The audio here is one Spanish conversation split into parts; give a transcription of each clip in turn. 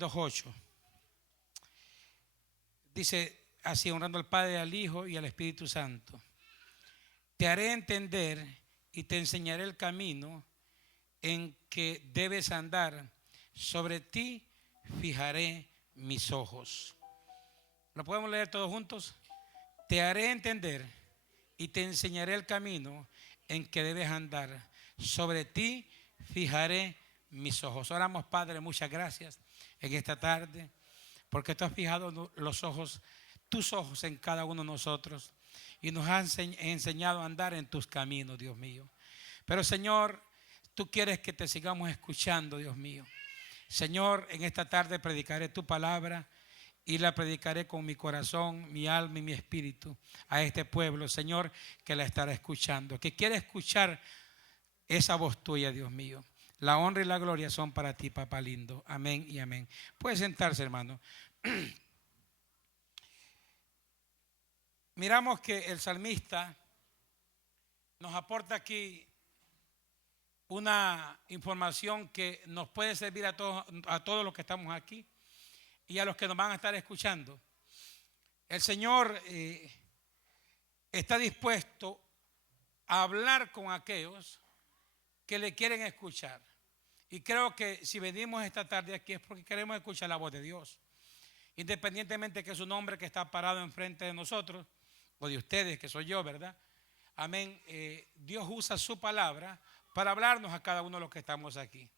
2:8. Dice así, honrando al Padre, al Hijo y al Espíritu Santo. Te haré entender y te enseñaré el camino en que debes andar. Sobre ti fijaré mis ojos. ¿Lo podemos leer todos juntos? Te haré entender y te enseñaré el camino en que debes andar. Sobre ti fijaré mis ojos. Oramos, Padre, muchas gracias en esta tarde, porque tú has fijado los ojos, tus ojos en cada uno de nosotros y nos has enseñado a andar en tus caminos, Dios mío. Pero, Señor, tú quieres que te sigamos escuchando, Dios mío. Señor, en esta tarde predicaré tu palabra y la predicaré con mi corazón, mi alma y mi espíritu a este pueblo, Señor, que la estará escuchando, que quiere escuchar esa voz tuya, Dios mío. La honra y la gloria son para ti, papá lindo. Amén y amén. Puede sentarse, hermano. Miramos que el salmista nos aporta aquí una información que nos puede servir a todos los que estamos aquí y a los que nos van a estar escuchando. El Señor está dispuesto a hablar con aquellos que le quieren escuchar. Y creo que si venimos esta tarde aquí es porque queremos escuchar la voz de Dios. Independientemente que es un hombre que está parado enfrente de nosotros, o de ustedes, que soy yo, ¿verdad? Amén. Dios usa su palabra para hablarnos a cada uno de los que estamos aquí.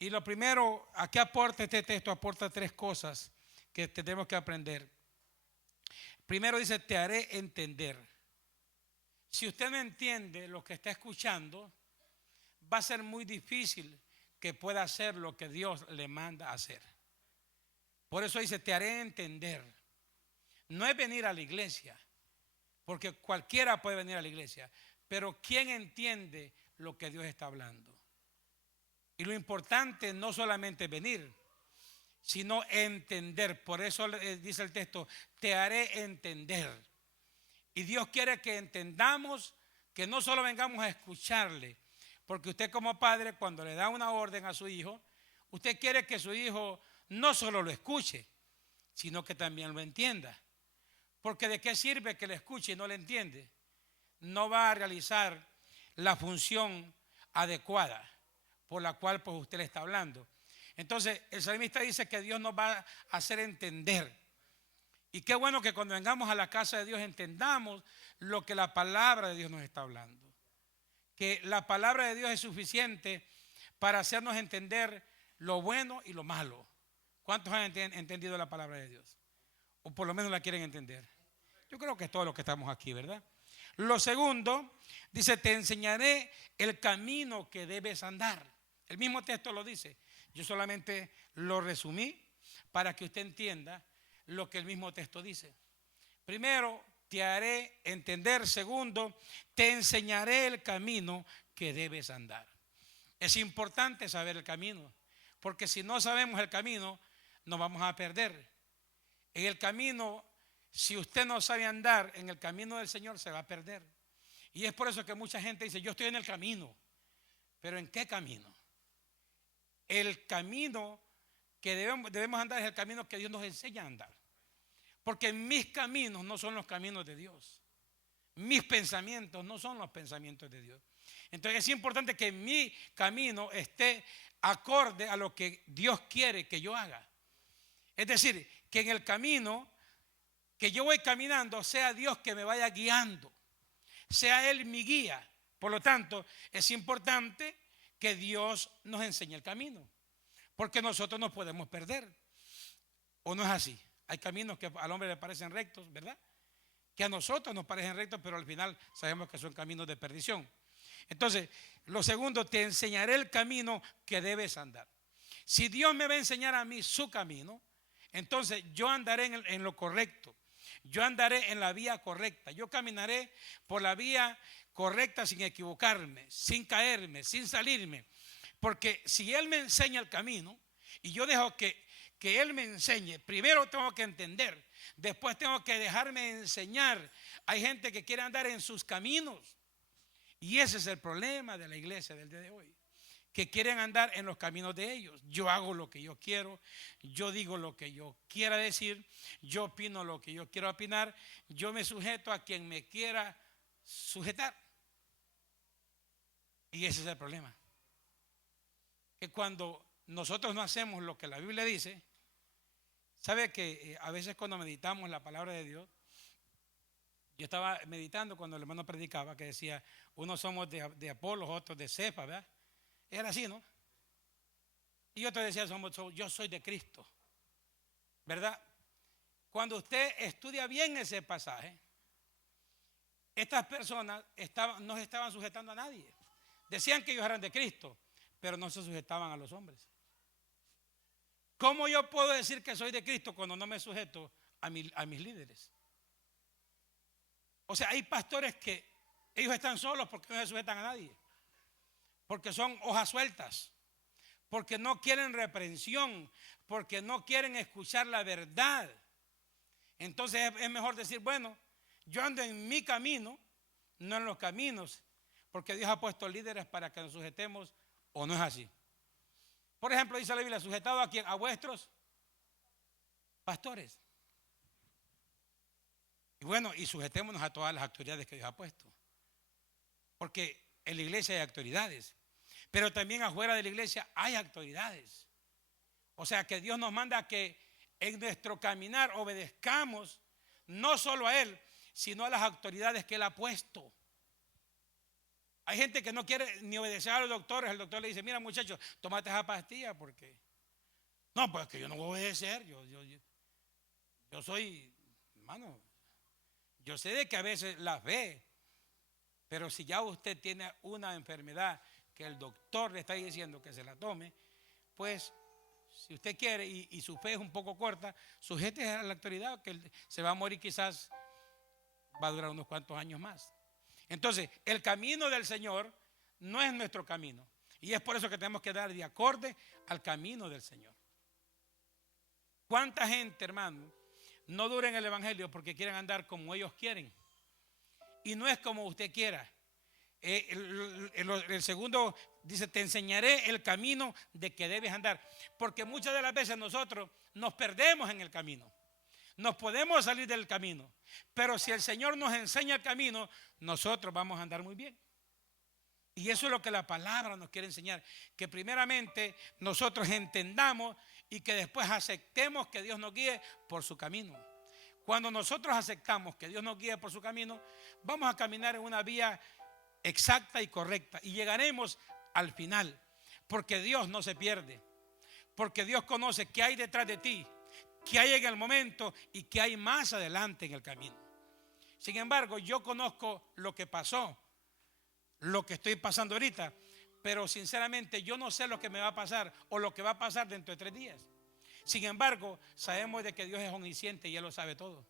Y lo primero, ¿a qué aporta este texto? Aporta tres cosas que tenemos que aprender. Primero dice, te haré entender. Si usted no entiende lo que está escuchando, va a ser muy difícil que pueda hacer lo que Dios le manda a hacer. Por eso dice, te haré entender. No es venir a la iglesia, porque cualquiera puede venir a la iglesia, pero ¿quién entiende lo que Dios está hablando? Y lo importante no solamente venir, sino entender. Por eso dice el texto, te haré entender. Y Dios quiere que entendamos, que no solo vengamos a escucharle, porque usted como padre, cuando le da una orden a su hijo, usted quiere que su hijo no solo lo escuche, sino que también lo entienda. Porque ¿de qué sirve que le escuche y no le entiende? No va a realizar la función adecuada por la cual pues usted le está hablando. Entonces el salmista dice que Dios nos va a hacer entender. Y qué bueno que cuando vengamos a la casa de Dios entendamos lo que la palabra de Dios nos está hablando. Que la palabra de Dios es suficiente para hacernos entender lo bueno y lo malo. ¿Cuántos han entendido la palabra de Dios? O por lo menos la quieren entender. Yo creo que es todos los que estamos aquí, ¿verdad? Lo segundo, dice, te enseñaré el camino que debes andar. El mismo texto lo dice. Yo solamente lo resumí para que usted entienda lo que el mismo texto dice. Primero, te haré entender. Segundo, te enseñaré el camino que debes andar. Es importante saber el camino, porque si no sabemos el camino, nos vamos a perder. En el camino, si usted no sabe andar en el camino del Señor, se va a perder. Y es por eso que mucha gente dice, yo estoy en el camino. ¿Pero en qué camino? El camino que debemos andar es el camino que Dios nos enseña a andar. Porque mis caminos no son los caminos de Dios. Mis pensamientos no son los pensamientos de Dios. Entonces es importante que mi camino esté acorde a lo que Dios quiere que yo haga. Es decir, que en el camino que yo voy caminando sea Dios que me vaya guiando, sea Él mi guía. Por lo tanto, es importante que Dios nos enseñe el camino, porque nosotros nos podemos perder. ¿O no es así? Hay caminos que al hombre le parecen rectos, ¿verdad? Que a nosotros nos parecen rectos, pero al final sabemos que son caminos de perdición. Entonces, lo segundo, te enseñaré el camino que debes andar. Si Dios me va a enseñar a mí su camino, entonces yo andaré en lo correcto. Yo andaré en la vía correcta. Yo caminaré por la vía correcta sin equivocarme, sin caerme, sin salirme. Porque si Él me enseña el camino y yo dejo que Él me enseñe, primero tengo que entender, después tengo que dejarme enseñar. Hay gente que quiere andar en sus caminos y ese es el problema de la iglesia del día de hoy. que quieren andar en los caminos de ellos. Yo hago lo que yo quiero, yo digo lo que yo quiera decir, yo opino lo que yo quiero opinar, yo me sujeto a quien me quiera sujetar. Y ese es el problema. Que cuando nosotros no hacemos lo que la Biblia dice, ¿sabe que a veces cuando meditamos la palabra de Dios, yo estaba meditando cuando el hermano predicaba que decía, unos somos de Apolos, otros de Cefa, ¿verdad? Era así, ¿no? Y otros decían, yo soy de Cristo, ¿verdad? Cuando usted estudia bien ese pasaje, estas personas no se estaban sujetando a nadie. Decían que ellos eran de Cristo, pero no se sujetaban a los hombres. ¿Cómo yo puedo decir que soy de Cristo cuando no me sujeto a mis líderes? O sea, hay pastores que ellos están solos porque no se sujetan a nadie, porque son hojas sueltas, porque no quieren reprensión, porque no quieren escuchar la verdad. Entonces es mejor decir, bueno, yo ando en mi camino, no en los caminos, porque Dios ha puesto líderes para que nos sujetemos, o no es así. Por ejemplo, dice la Biblia, sujetado a quién, a vuestros pastores. Y bueno, y sujetémonos a todas las autoridades que Dios ha puesto. Porque en la iglesia hay autoridades, pero también afuera de la iglesia hay autoridades. O sea que Dios nos manda que en nuestro caminar obedezcamos no solo a Él, sino a las autoridades que Él ha puesto. Hay gente que no quiere ni obedecer a los doctores. El doctor le dice, mira muchachos, tómate esa pastilla porque... No, pues que yo no voy a obedecer. Yo soy, hermano, yo sé de que a veces las ve, pero si ya usted tiene una enfermedad que el doctor le está diciendo que se la tome, pues si usted quiere y su fe es un poco corta, sujete a la autoridad, que se va a morir, quizás va a durar unos cuantos años más. Entonces, el camino del Señor no es nuestro camino, y es por eso que tenemos que dar de acorde al camino del Señor. ¿Cuánta gente, hermano, no dura en el evangelio porque quieren andar como ellos quieren? Y no es como usted quiera. El segundo dice, te enseñaré el camino de que debes andar. Porque muchas de las veces nosotros nos perdemos en el camino. Nos podemos salir del camino. Pero si el Señor nos enseña el camino, nosotros vamos a andar muy bien. Y eso es lo que la palabra nos quiere enseñar. Que primeramente nosotros entendamos y que después aceptemos que Dios nos guíe por su camino. Cuando nosotros aceptamos que Dios nos guíe por su camino, vamos a caminar en una vía exacta y correcta y llegaremos al final, porque Dios no se pierde, porque Dios conoce qué hay detrás de ti, qué hay en el momento y qué hay más adelante en el camino. Sin embargo, yo conozco lo que pasó, lo que estoy pasando ahorita, pero sinceramente yo no sé lo que me va a pasar o lo que va a pasar dentro de 3 días. Sin embargo, sabemos de que Dios es omnisciente y Él lo sabe todo.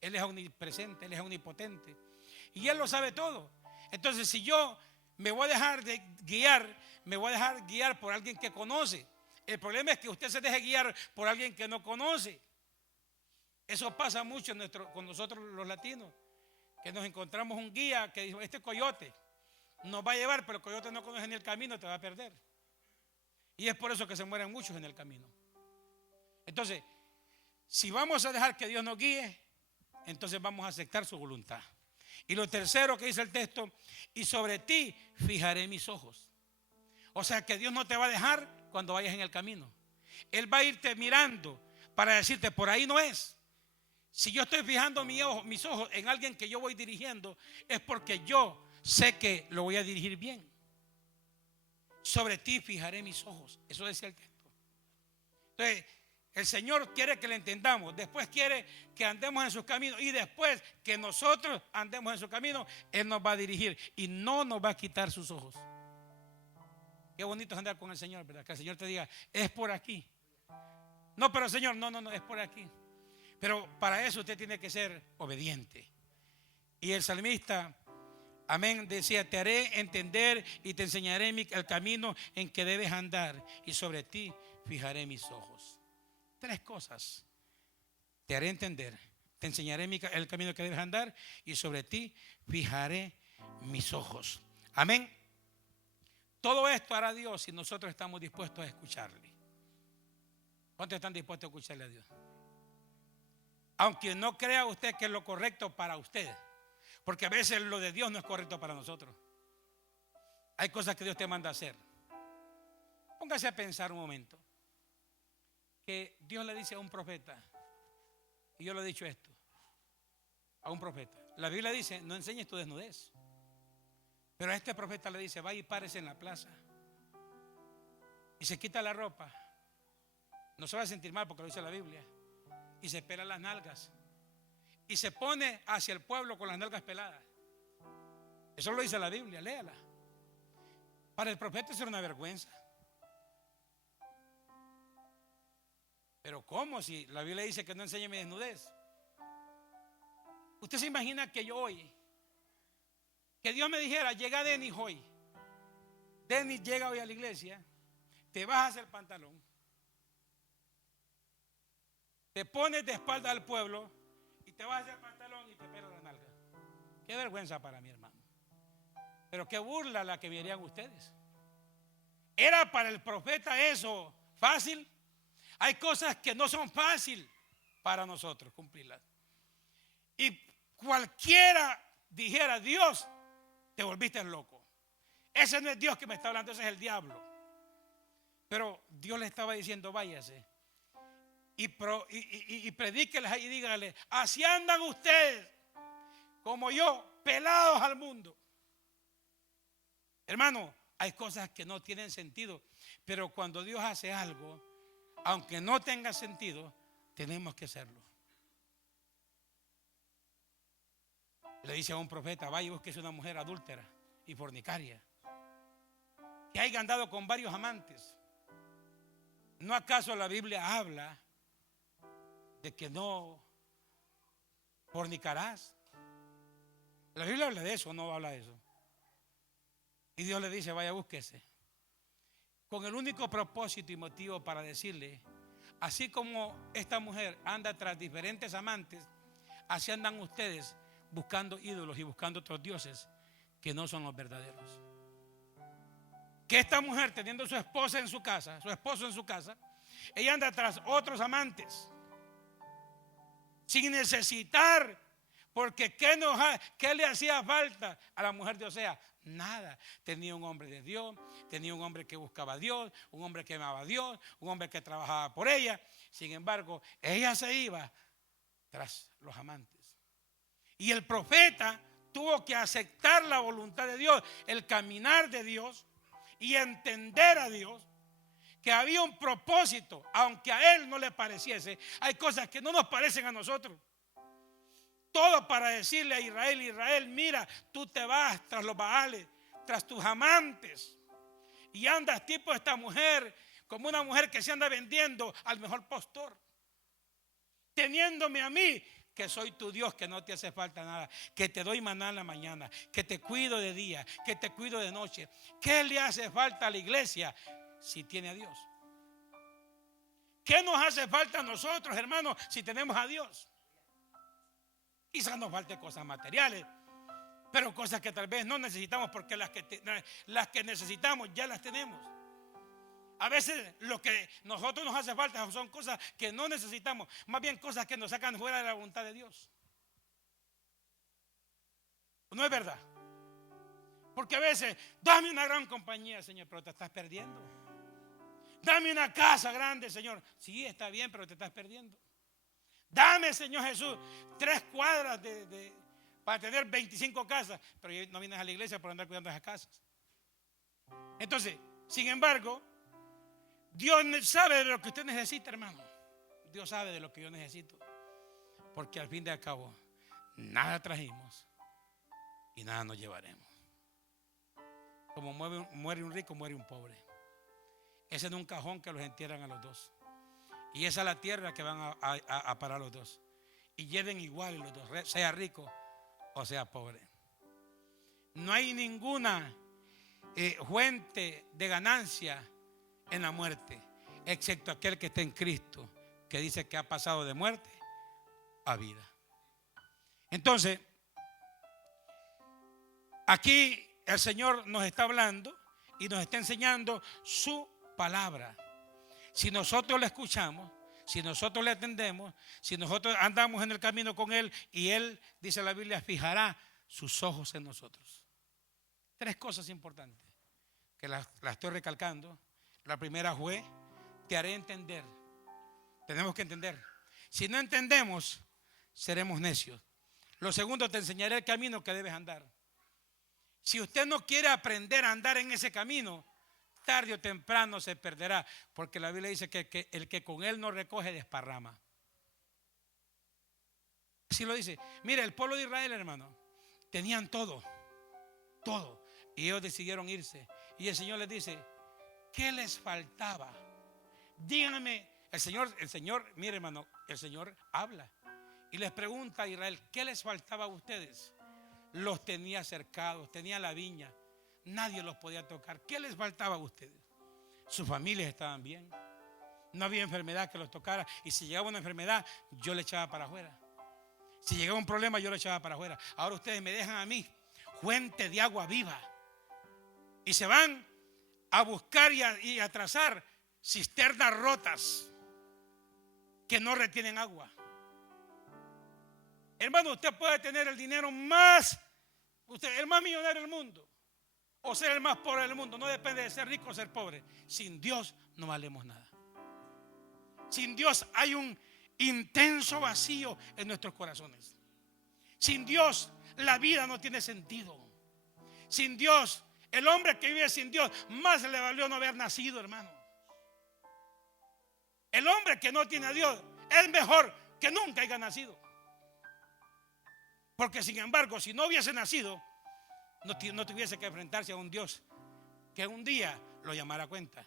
Él es omnipresente, Él es omnipotente y Él lo sabe todo. Entonces, si yo me voy a dejar de guiar, me voy a dejar guiar por alguien que conoce. El problema es que usted se deje guiar por alguien que no conoce. Eso pasa mucho con nosotros los latinos, que nos encontramos un guía que dijo, este coyote nos va a llevar, pero el coyote no conoce ni el camino, te va a perder. Y es por eso que se mueren muchos en el camino. Entonces, si vamos a dejar que Dios nos guíe, entonces vamos a aceptar su voluntad. Y lo tercero que dice el texto, y sobre ti fijaré mis ojos. O sea que Dios no te va a dejar cuando vayas en el camino. Él va a irte mirando para decirte, por ahí no es. Si yo estoy fijando mis ojos en alguien que yo voy dirigiendo, es porque yo sé que lo voy a dirigir bien. Sobre ti fijaré mis ojos. Eso decía el texto. Entonces, el Señor quiere que le entendamos, después quiere que andemos en sus caminos y después que nosotros andemos en su camino, Él nos va a dirigir y no nos va a quitar sus ojos. Qué bonito es andar con el Señor, ¿verdad? Que el Señor te diga, es por aquí. No, pero Señor, no, es por aquí. Pero para eso usted tiene que ser obediente. Y el salmista, amén, decía, te haré entender y te enseñaré el camino en que debes andar y sobre ti fijaré mis ojos. 3 cosas. Te haré entender, te enseñaré el camino que debes andar y sobre ti fijaré mis ojos. Amén. Todo esto hará Dios si nosotros estamos dispuestos a escucharle. ¿Cuántos están dispuestos a escucharle a Dios? Aunque no crea usted que es lo correcto para usted, porque a veces lo de Dios no es correcto para nosotros. Hay cosas que Dios te manda a hacer. Póngase a pensar un momento que Dios le dice a un profeta, y yo le he dicho esto a un profeta. La Biblia dice: no enseñes tu desnudez. Pero a este profeta le dice: vaya y párese en la plaza y se quita la ropa. No se va a sentir mal porque lo dice la Biblia. Y se pela las nalgas y se pone hacia el pueblo con las nalgas peladas. Eso lo dice la Biblia, léala. Para el profeta eso era una vergüenza. Pero ¿cómo? Si la Biblia dice que no enseñe mi desnudez. Usted se imagina que yo hoy, que Dios me dijera: llega Denis hoy. Denis llega hoy a la iglesia, te bajas el pantalón, te pones de espalda al pueblo y te bajas el pantalón y te pelas la nalga. Qué vergüenza para mi hermano. Pero qué burla la que me harían ustedes. ¿Era para el profeta eso fácil? Hay cosas que no son fáciles para nosotros cumplirlas. Y cualquiera dijera: Dios, te volviste loco. Ese no es Dios que me está hablando, ese es el diablo. Pero Dios le estaba diciendo: váyase y predíqueles y dígale: así andan ustedes, como yo, pelados al mundo. Hermano, hay cosas que no tienen sentido, pero cuando Dios hace algo, aunque no tenga sentido, tenemos que hacerlo. Le dice a un profeta: vaya y búsquese una mujer adúltera y fornicaria, que haya andado con varios amantes. ¿No acaso la Biblia habla de que no fornicarás? La Biblia habla de eso, no habla de eso. Y Dios le dice: vaya, búsquese, con el único propósito y motivo para decirle: así como esta mujer anda tras diferentes amantes, así andan ustedes buscando ídolos y buscando otros dioses que no son los verdaderos. Que esta mujer, teniendo su esposa en su casa, su esposo en su casa, ella anda tras otros amantes sin necesitar, porque ¿qué le hacía falta a la mujer de Osea? Nada. Tenía un hombre de Dios, tenía un hombre que buscaba a Dios, un hombre que amaba a Dios, un hombre que trabajaba por ella. Sin embargo, ella se iba tras los amantes. Y el profeta tuvo que aceptar la voluntad de Dios, el caminar de Dios y entender a Dios, que había un propósito, aunque a él no le pareciese. Hay cosas que no nos parecen a nosotros. Todo para decirle a Israel: Israel, mira, tú te vas tras los Baales, tras tus amantes, y andas tipo esta mujer, como una mujer que se anda vendiendo al mejor postor, teniéndome a mí, que soy tu Dios, que no te hace falta nada, que te doy maná en la mañana, que te cuido de día, que te cuido de noche. ¿Qué le hace falta a la iglesia si tiene a Dios? ¿Qué nos hace falta a nosotros, hermanos, si tenemos a Dios? Quizás nos falte cosas materiales, pero cosas que tal vez no necesitamos, porque las que necesitamos ya las tenemos. A veces lo que nosotros nos hace falta son cosas que no necesitamos, más bien cosas que nos sacan fuera de la voluntad de Dios. ¿No es verdad? Porque a veces: dame una gran compañía, Señor, pero te estás perdiendo. Dame una casa grande, Señor. Sí, está bien, pero te estás perdiendo. Dame, Señor Jesús, 3 cuadras para tener 25 casas, pero no vienes a la iglesia por andar cuidando esas casas. Entonces, sin embargo, Dios sabe de lo que usted necesita, hermano. Dios sabe de lo que yo necesito, porque al fin de cabo nada trajimos y nada nos llevaremos. Como muere un rico, muere un pobre. Ese es un cajón que los entierran a los dos. Y esa es la tierra que van a parar los dos. Y lleven igual los dos, sea rico o sea pobre. No hay ninguna fuente de ganancia en la muerte, excepto aquel que está en Cristo, que dice que ha pasado de muerte a vida. Entonces, aquí el Señor nos está hablando y nos está enseñando su palabra. Si nosotros le escuchamos, si nosotros le atendemos, si nosotros andamos en el camino con Él, y Él, dice la Biblia, fijará sus ojos en nosotros. 3 cosas importantes que las estoy recalcando. La primera fue: te haré entender. Tenemos que entender. Si no entendemos, seremos necios. Lo segundo, te enseñaré el camino que debes andar. Si usted no quiere aprender a andar en ese camino, tarde o temprano se perderá, porque la Biblia dice que el que con Él no recoge desparrama. Así lo dice. Mire, el pueblo de Israel, hermano, tenían todo, y ellos decidieron irse. Y el Señor les dice: ¿qué les faltaba? Díganme. El Señor, mire, hermano, el Señor habla y les pregunta a Israel: ¿qué les faltaba a ustedes? Los tenía cercados, tenía la viña, nadie los podía tocar. ¿Qué les faltaba a ustedes? Sus familias estaban bien, no había enfermedad que los tocara, y si llegaba una enfermedad, yo le echaba para afuera. Si llegaba un problema, yo le echaba para afuera. Ahora ustedes me dejan a mí fuente de agua viva y se van a buscar y a trazar cisternas rotas que no retienen agua. Hermano, usted puede tener el dinero más, el más millonario del mundo, o ser el más pobre del mundo. No depende de ser rico o ser pobre. Sin Dios no valemos nada. Sin Dios hay un intenso vacío en nuestros corazones. Sin Dios la vida no tiene sentido. Sin Dios, el hombre que vive sin Dios, más le valió no haber nacido, hermano. El hombre que no tiene a Dios es mejor que nunca haya nacido. Porque sin embargo, si no hubiese nacido, no tuviese que enfrentarse a un Dios que un día lo llamará a cuenta.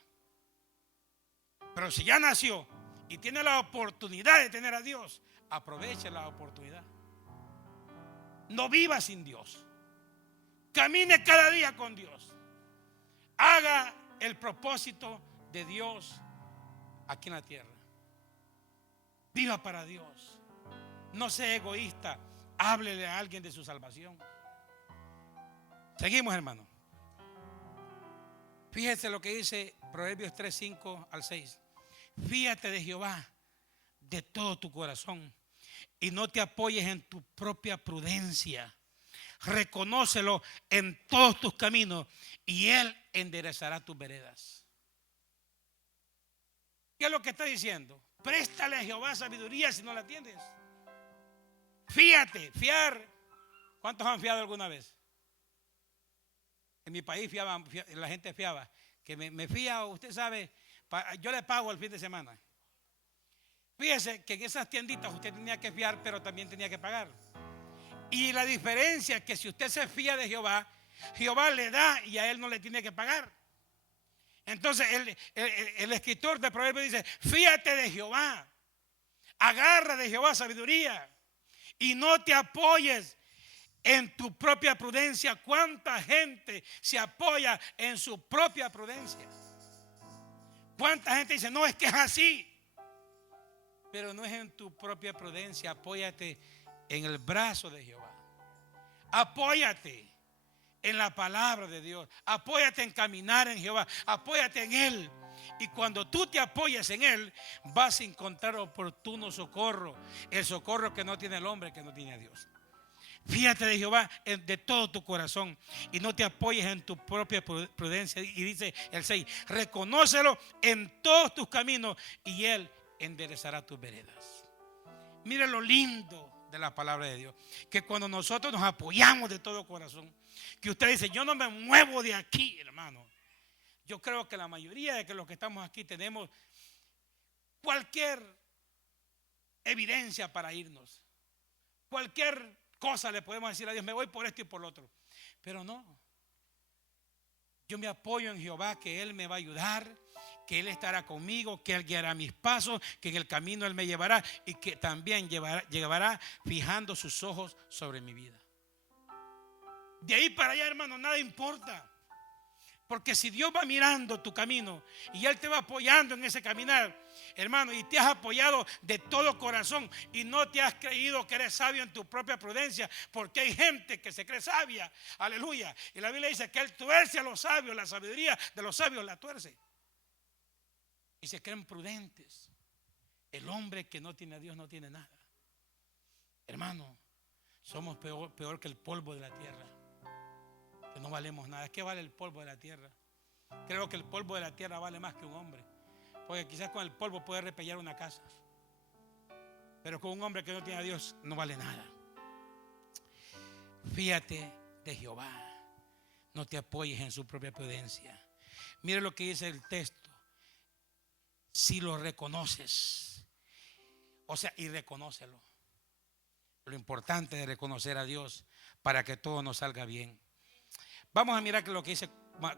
Pero si ya nació y tiene la oportunidad de tener a Dios, aproveche la oportunidad. No viva sin Dios. Camine cada día con Dios. Haga el propósito de Dios aquí en la tierra. Viva para Dios. No sea egoísta. Háblele a alguien de su salvación. Seguimos, hermano. Fíjese lo que dice Proverbios 3, 5 al 6. Fíate de Jehová de todo tu corazón y no te apoyes en tu propia prudencia. Reconócelo en todos tus caminos y Él enderezará tus veredas. ¿Qué es lo que está diciendo? Préstale a Jehová sabiduría si no la tienes. Fíate, fiar. ¿Cuántos han fiado alguna vez? En mi país la gente fiaba. Que me fía, usted sabe, yo le pago el fin de semana. Fíjese que en esas tienditas usted tenía que fiar, pero también tenía que pagar. Y la diferencia es que si usted se fía de Jehová, Jehová le da y a él no le tiene que pagar. Entonces el escritor de Proverbios dice: fíate de Jehová, agarra de Jehová sabiduría y no te apoyes en tu propia prudencia. ¿Cuánta gente se apoya en su propia prudencia? ¿Cuánta gente dice: no, es que es así? Pero no es en tu propia prudencia. Apóyate en el brazo de Jehová. Apóyate en la palabra de Dios. Apóyate en caminar en Jehová. Apóyate en Él. Y cuando tú te apoyes en Él, vas a encontrar oportuno socorro. El socorro que no tiene el hombre, que no tiene a Dios. Fíjate de Jehová de todo tu corazón y no te apoyes en tu propia prudencia. Y dice el 6: reconócelo en todos tus caminos y Él enderezará tus veredas. Mira lo lindo de la palabra de Dios, que cuando nosotros nos apoyamos de todo corazón, que usted dice: yo no me muevo de aquí, hermano. Yo creo que la mayoría de los que estamos aquí tenemos cualquier evidencia para irnos. Cualquier cosa le podemos decir a Dios: me voy por esto y por lo otro. Pero no. Yo me apoyo en Jehová, que Él me va a ayudar, que Él estará conmigo, que Él guiará mis pasos, que en el camino Él me llevará y que también llevará fijando sus ojos sobre mi vida. De ahí para allá, hermano, nada importa. Porque si Dios va mirando tu camino y Él te va apoyando en ese caminar, hermano, y te has apoyado de todo corazón y no te has creído que eres sabio en tu propia prudencia, porque hay gente que se cree sabia, aleluya. Y la Biblia dice que Él tuerce a los sabios, la sabiduría de los sabios la tuerce. Y se creen prudentes. El hombre que no tiene a Dios no tiene nada. Hermano, somos peor que el polvo de la tierra. Que no valemos nada. ¿Qué vale el polvo de la tierra? Creo que el polvo de la tierra vale más que un hombre, porque quizás con el polvo puede repellar una casa, pero con un hombre que no tiene a Dios no vale nada. Fíjate de Jehová, no te apoyes en su propia prudencia. Mire lo que dice el texto: si lo reconoces, o sea, y reconócelo. Lo importante de reconocer a Dios para que todo nos salga bien. Vamos a mirar lo que dice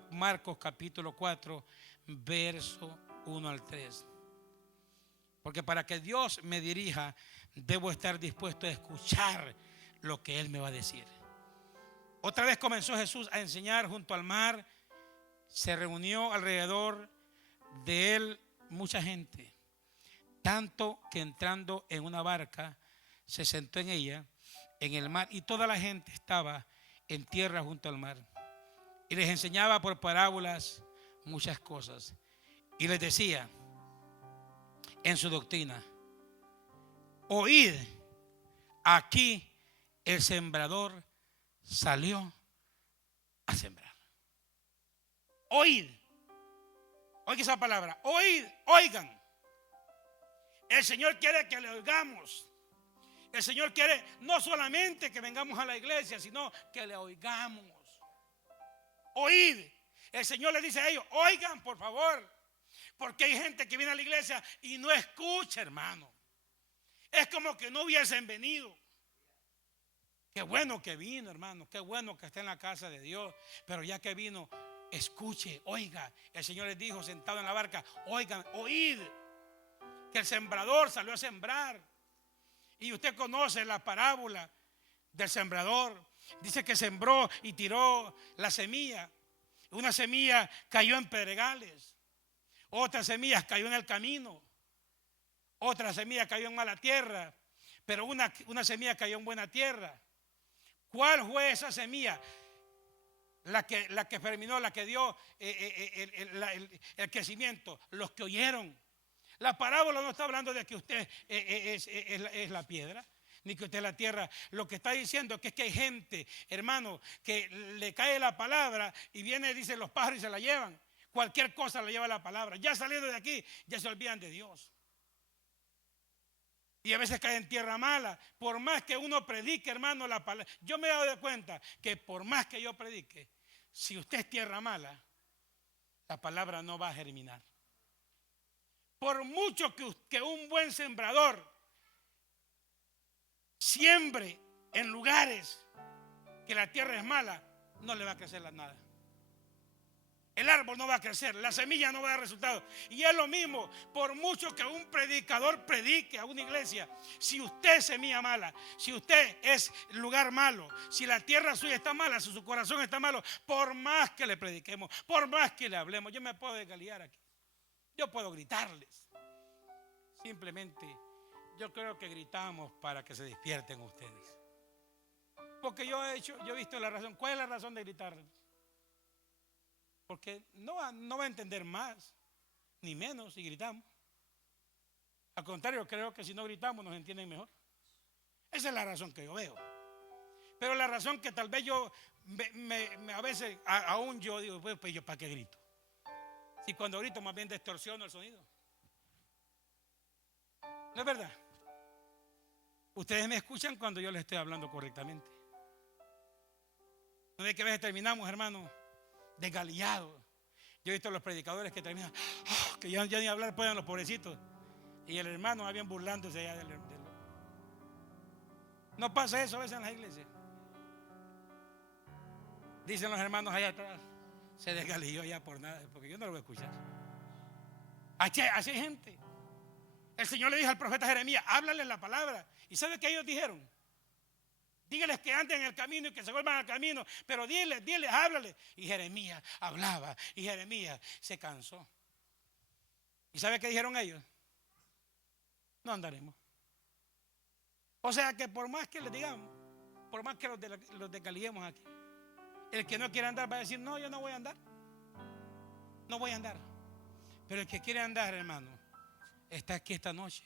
Marcos capítulo 4, verso 1 al 3. Porque para que Dios me dirija, debo estar dispuesto a escuchar lo que Él me va a decir. Otra vez comenzó Jesús a enseñar junto al mar. Se reunió alrededor de Él mucha gente, tanto que entrando en una barca, se sentó en ella, en el mar, y toda la gente estaba en tierra junto al mar. Y les enseñaba por parábolas muchas cosas. Y les decía en su doctrina: oíd, aquí el sembrador salió a sembrar. Oíd. Oiga esa palabra. Oíd, oigan. El Señor quiere que le oigamos. El Señor quiere no solamente que vengamos a la iglesia, sino que le oigamos. Oíd. El Señor le dice a ellos: oigan, por favor, porque hay gente que viene a la iglesia y no escucha, hermano. Es como que no hubiesen venido. Qué bueno que vino, hermano. Qué bueno que está en la casa de Dios. Pero ya que vino, escuche, oiga. El Señor les dijo, sentado en la barca: oigan, oíd, que el sembrador salió a sembrar. Y usted conoce la parábola del sembrador. Dice que sembró y tiró la semilla. Una semilla cayó en pedregales. Otra semilla cayó en el camino. Otra semilla cayó en mala tierra. Pero una semilla cayó en buena tierra. ¿Cuál fue esa semilla? La que germinó, la que dio el crecimiento. Los que oyeron. La parábola no está hablando de que usted es la piedra, ni que usted es la tierra. Lo que está diciendo es que hay gente, hermano, que le cae la palabra y viene, dicen los pájaros y se la llevan. Cualquier cosa le lleva la palabra. Ya saliendo de aquí, ya se olvidan de Dios. Y a veces cae en tierra mala. Por más que uno predique, hermano, la palabra. Yo me he dado cuenta que por más que yo predique, si usted es tierra mala, la palabra no va a germinar. Por mucho que un buen sembrador siembre en lugares que la tierra es mala, no le va a crecer nada. El árbol no va a crecer, la semilla no va a dar resultado. Y es lo mismo, por mucho que un predicador predique a una iglesia, si usted es semilla mala, si usted es lugar malo, si la tierra suya está mala, si su corazón está malo, por más que le prediquemos, por más que le hablemos, yo me puedo desgaliar aquí, yo puedo gritarles. Simplemente yo creo que gritamos para que se despierten ustedes. Porque yo he visto la razón. ¿Cuál es la razón de gritar? Porque no va a entender más ni menos si gritamos. Al contrario, creo que si no gritamos nos entienden mejor. Esa es la razón que yo veo. Pero la razón que tal vez yo a veces aún yo digo, pues yo ¿para qué grito? Si cuando grito más bien distorsiono el sonido. ¿No es verdad? Ustedes me escuchan cuando yo les estoy hablando correctamente. No es que a veces terminamos, hermano, desgalillados. Yo he visto a los predicadores que terminan, que ya ni hablar pueden los pobrecitos. Y el hermano va bien burlándose ya del. No pasa eso a veces en las iglesias. Dicen los hermanos allá atrás, se desgalilló ya por nada, porque yo no lo voy a escuchar. Así hay gente. El Señor le dijo al profeta Jeremías, háblale la palabra. ¿Y sabe qué ellos dijeron? Dígales que anden en el camino y que se vuelvan al camino. Pero diles, háblale. Y Jeremías hablaba. Y Jeremías se cansó. ¿Y sabe qué dijeron ellos? No andaremos. O sea que por más que les digamos, por más que los descaliemos aquí, el que no quiere andar va a decir, no, yo no voy a andar. No voy a andar. Pero el que quiere andar, hermano, está aquí esta noche.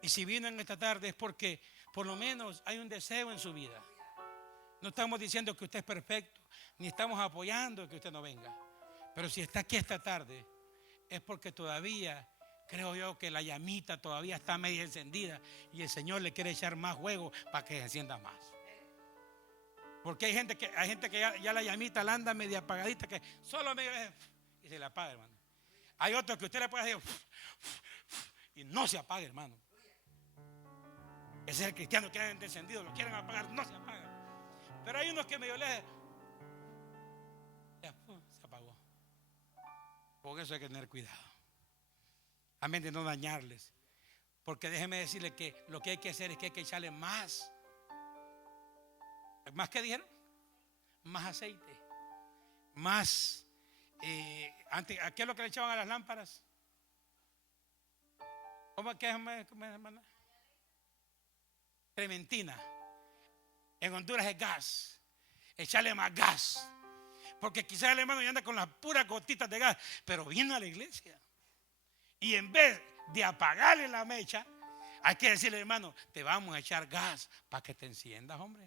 Y si vino en esta tarde es porque por lo menos hay un deseo en su vida. No estamos diciendo que usted es perfecto, ni estamos apoyando que usted no venga. Pero si está aquí esta tarde es porque todavía, creo yo, que la llamita todavía está medio encendida y el Señor le quiere echar más fuego para que se encienda más. Porque hay gente que ya la llamita la anda media apagadita, que solo medio y se le apaga, hermano. Hay otros que usted le puede decir y no se apaga, hermano. Ese es el cristiano que han encendido, lo quieren apagar, no se apaga. Pero hay unos que medio le ya, se apagó. Por eso hay que tener cuidado. Amén, de no dañarles. Porque déjeme decirle que lo que hay que hacer es que hay que echarle más. ¿Más qué dijeron? Más aceite. Más. ¿A qué es lo que le echaban a las lámparas? ¿Cómo que es, hermana? Trementina. En Honduras es gas. Echarle más gas. Porque quizás el hermano ya anda con las puras gotitas de gas, pero viene a la iglesia. Y en vez de apagarle la mecha, hay que decirle, hermano, te vamos a echar gas para que te enciendas, hombre.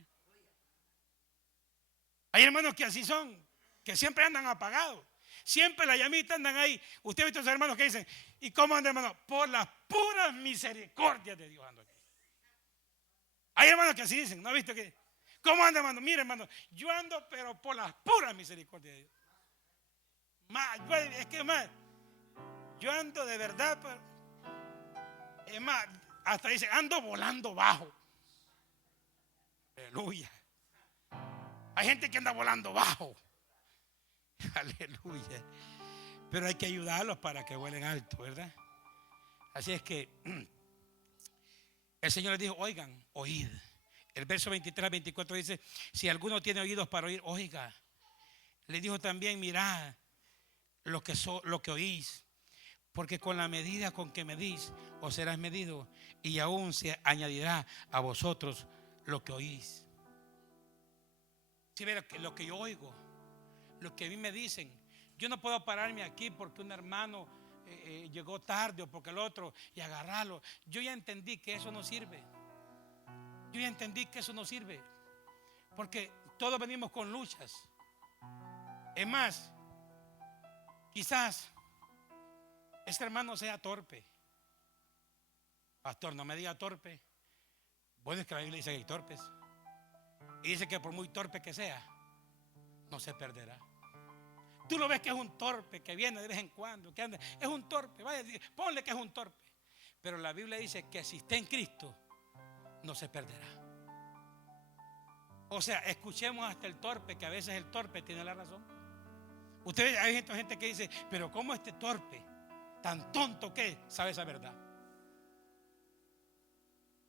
Hay hermanos que así son, que siempre andan apagados. Siempre la llamita andan ahí. Usted ha visto a esos hermanos que dicen, ¿y cómo andan, hermano? Por las puras misericordias de Dios ando aquí. Hay hermanos que así dicen, ¿no ha visto que? ¿Cómo anda, hermano? Mire, hermano, yo ando pero por las puras misericordias de Dios. Es que más, yo ando de verdad, pero, es más, hasta dice, ando volando bajo. Aleluya. Hay gente que anda volando bajo. Aleluya. Pero hay que ayudarlos para que vuelen alto, ¿verdad? Así es que el Señor les dijo, oigan, oíd. El verso 23, 24 dice, si alguno tiene oídos para oír, oiga. Le dijo también, mirad lo que oís, porque con la medida con que medís, os serás medido, y aún se añadirá a vosotros lo que oís. Si ve lo que yo oigo, lo que a mí me dicen, yo no puedo pararme aquí porque un hermano llegó tarde o porque el otro y agarrarlo. Yo ya entendí que eso no sirve. Yo ya entendí que eso no sirve. Porque todos venimos con luchas. Es más, quizás este hermano sea torpe. Pastor, no me diga torpe. Bueno, es que la Biblia dice que hay torpes. Y dice que por muy torpe que sea, no se perderá. Tú lo ves que es un torpe, que viene de vez en cuando, que anda. Es un torpe, vaya, ponle que es un torpe. Pero la Biblia dice que si está en Cristo, no se perderá. O sea, escuchemos hasta el torpe, que a veces el torpe tiene la razón. Ustedes, hay gente que dice, pero ¿cómo este torpe, tan tonto que sabe esa verdad?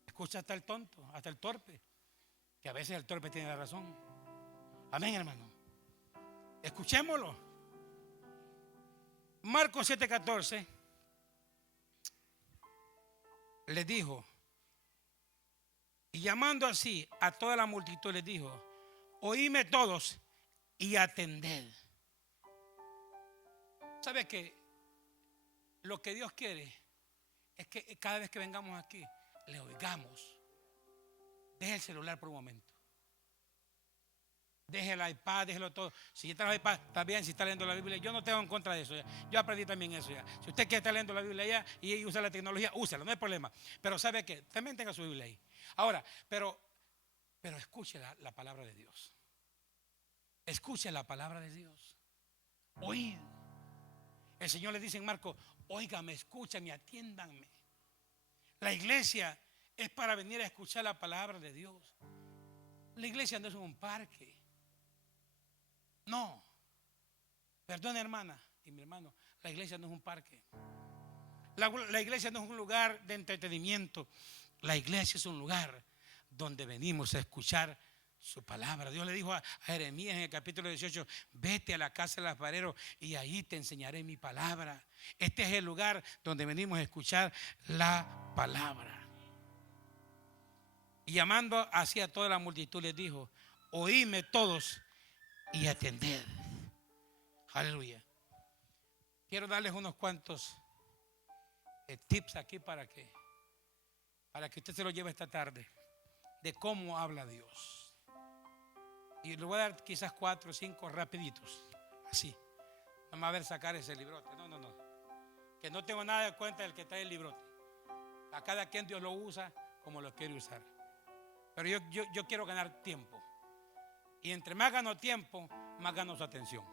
Escucha hasta el tonto, hasta el torpe, que a veces el torpe tiene la razón. Amén, hermano. Escuchémoslo. Marcos 7:14 les dijo, y llamando así a toda la multitud les dijo, oíme todos y atended. ¿Sabe que lo que Dios quiere es que cada vez que vengamos aquí le oigamos? Deje el celular por un momento. Deje el iPad, déjelo todo. Si está en el iPad, está bien. Si está leyendo la Biblia, yo no tengo en contra de eso ya. Yo aprendí también eso ya. Si usted quiere estar leyendo la Biblia ya y usa la tecnología, úsela, no hay problema. Pero sabe que también tenga su Biblia ahí. Ahora, pero escuche la palabra de Dios. Escuche la palabra de Dios. Oíd. El Señor le dice en Marcos, óigame, escúchame, atiéndanme. La iglesia es para venir a escuchar la palabra de Dios. La iglesia no es un parque. No. Perdone, hermana y mi hermano, la iglesia no es un parque. La iglesia no es un lugar de entretenimiento. La iglesia es un lugar donde venimos a escuchar su palabra. Dios le dijo a Jeremías en el capítulo 18: vete a la casa del alfarero y ahí te enseñaré mi palabra. Este es el lugar donde venimos a escuchar la palabra. Y llamando hacia toda la multitud les dijo: oídme todos y atended. Aleluya. Quiero darles unos cuantos tips aquí para que usted se lo lleve esta tarde, de cómo habla Dios. Y le voy a dar quizás 4 o 5 rapiditos, así. Vamos a ver sacar ese librote. No. Que no tengo nada de cuenta del que trae el librote. A cada quien Dios lo usa como lo quiere usar. Pero yo quiero ganar tiempo. Y entre más gano tiempo, más gano su atención.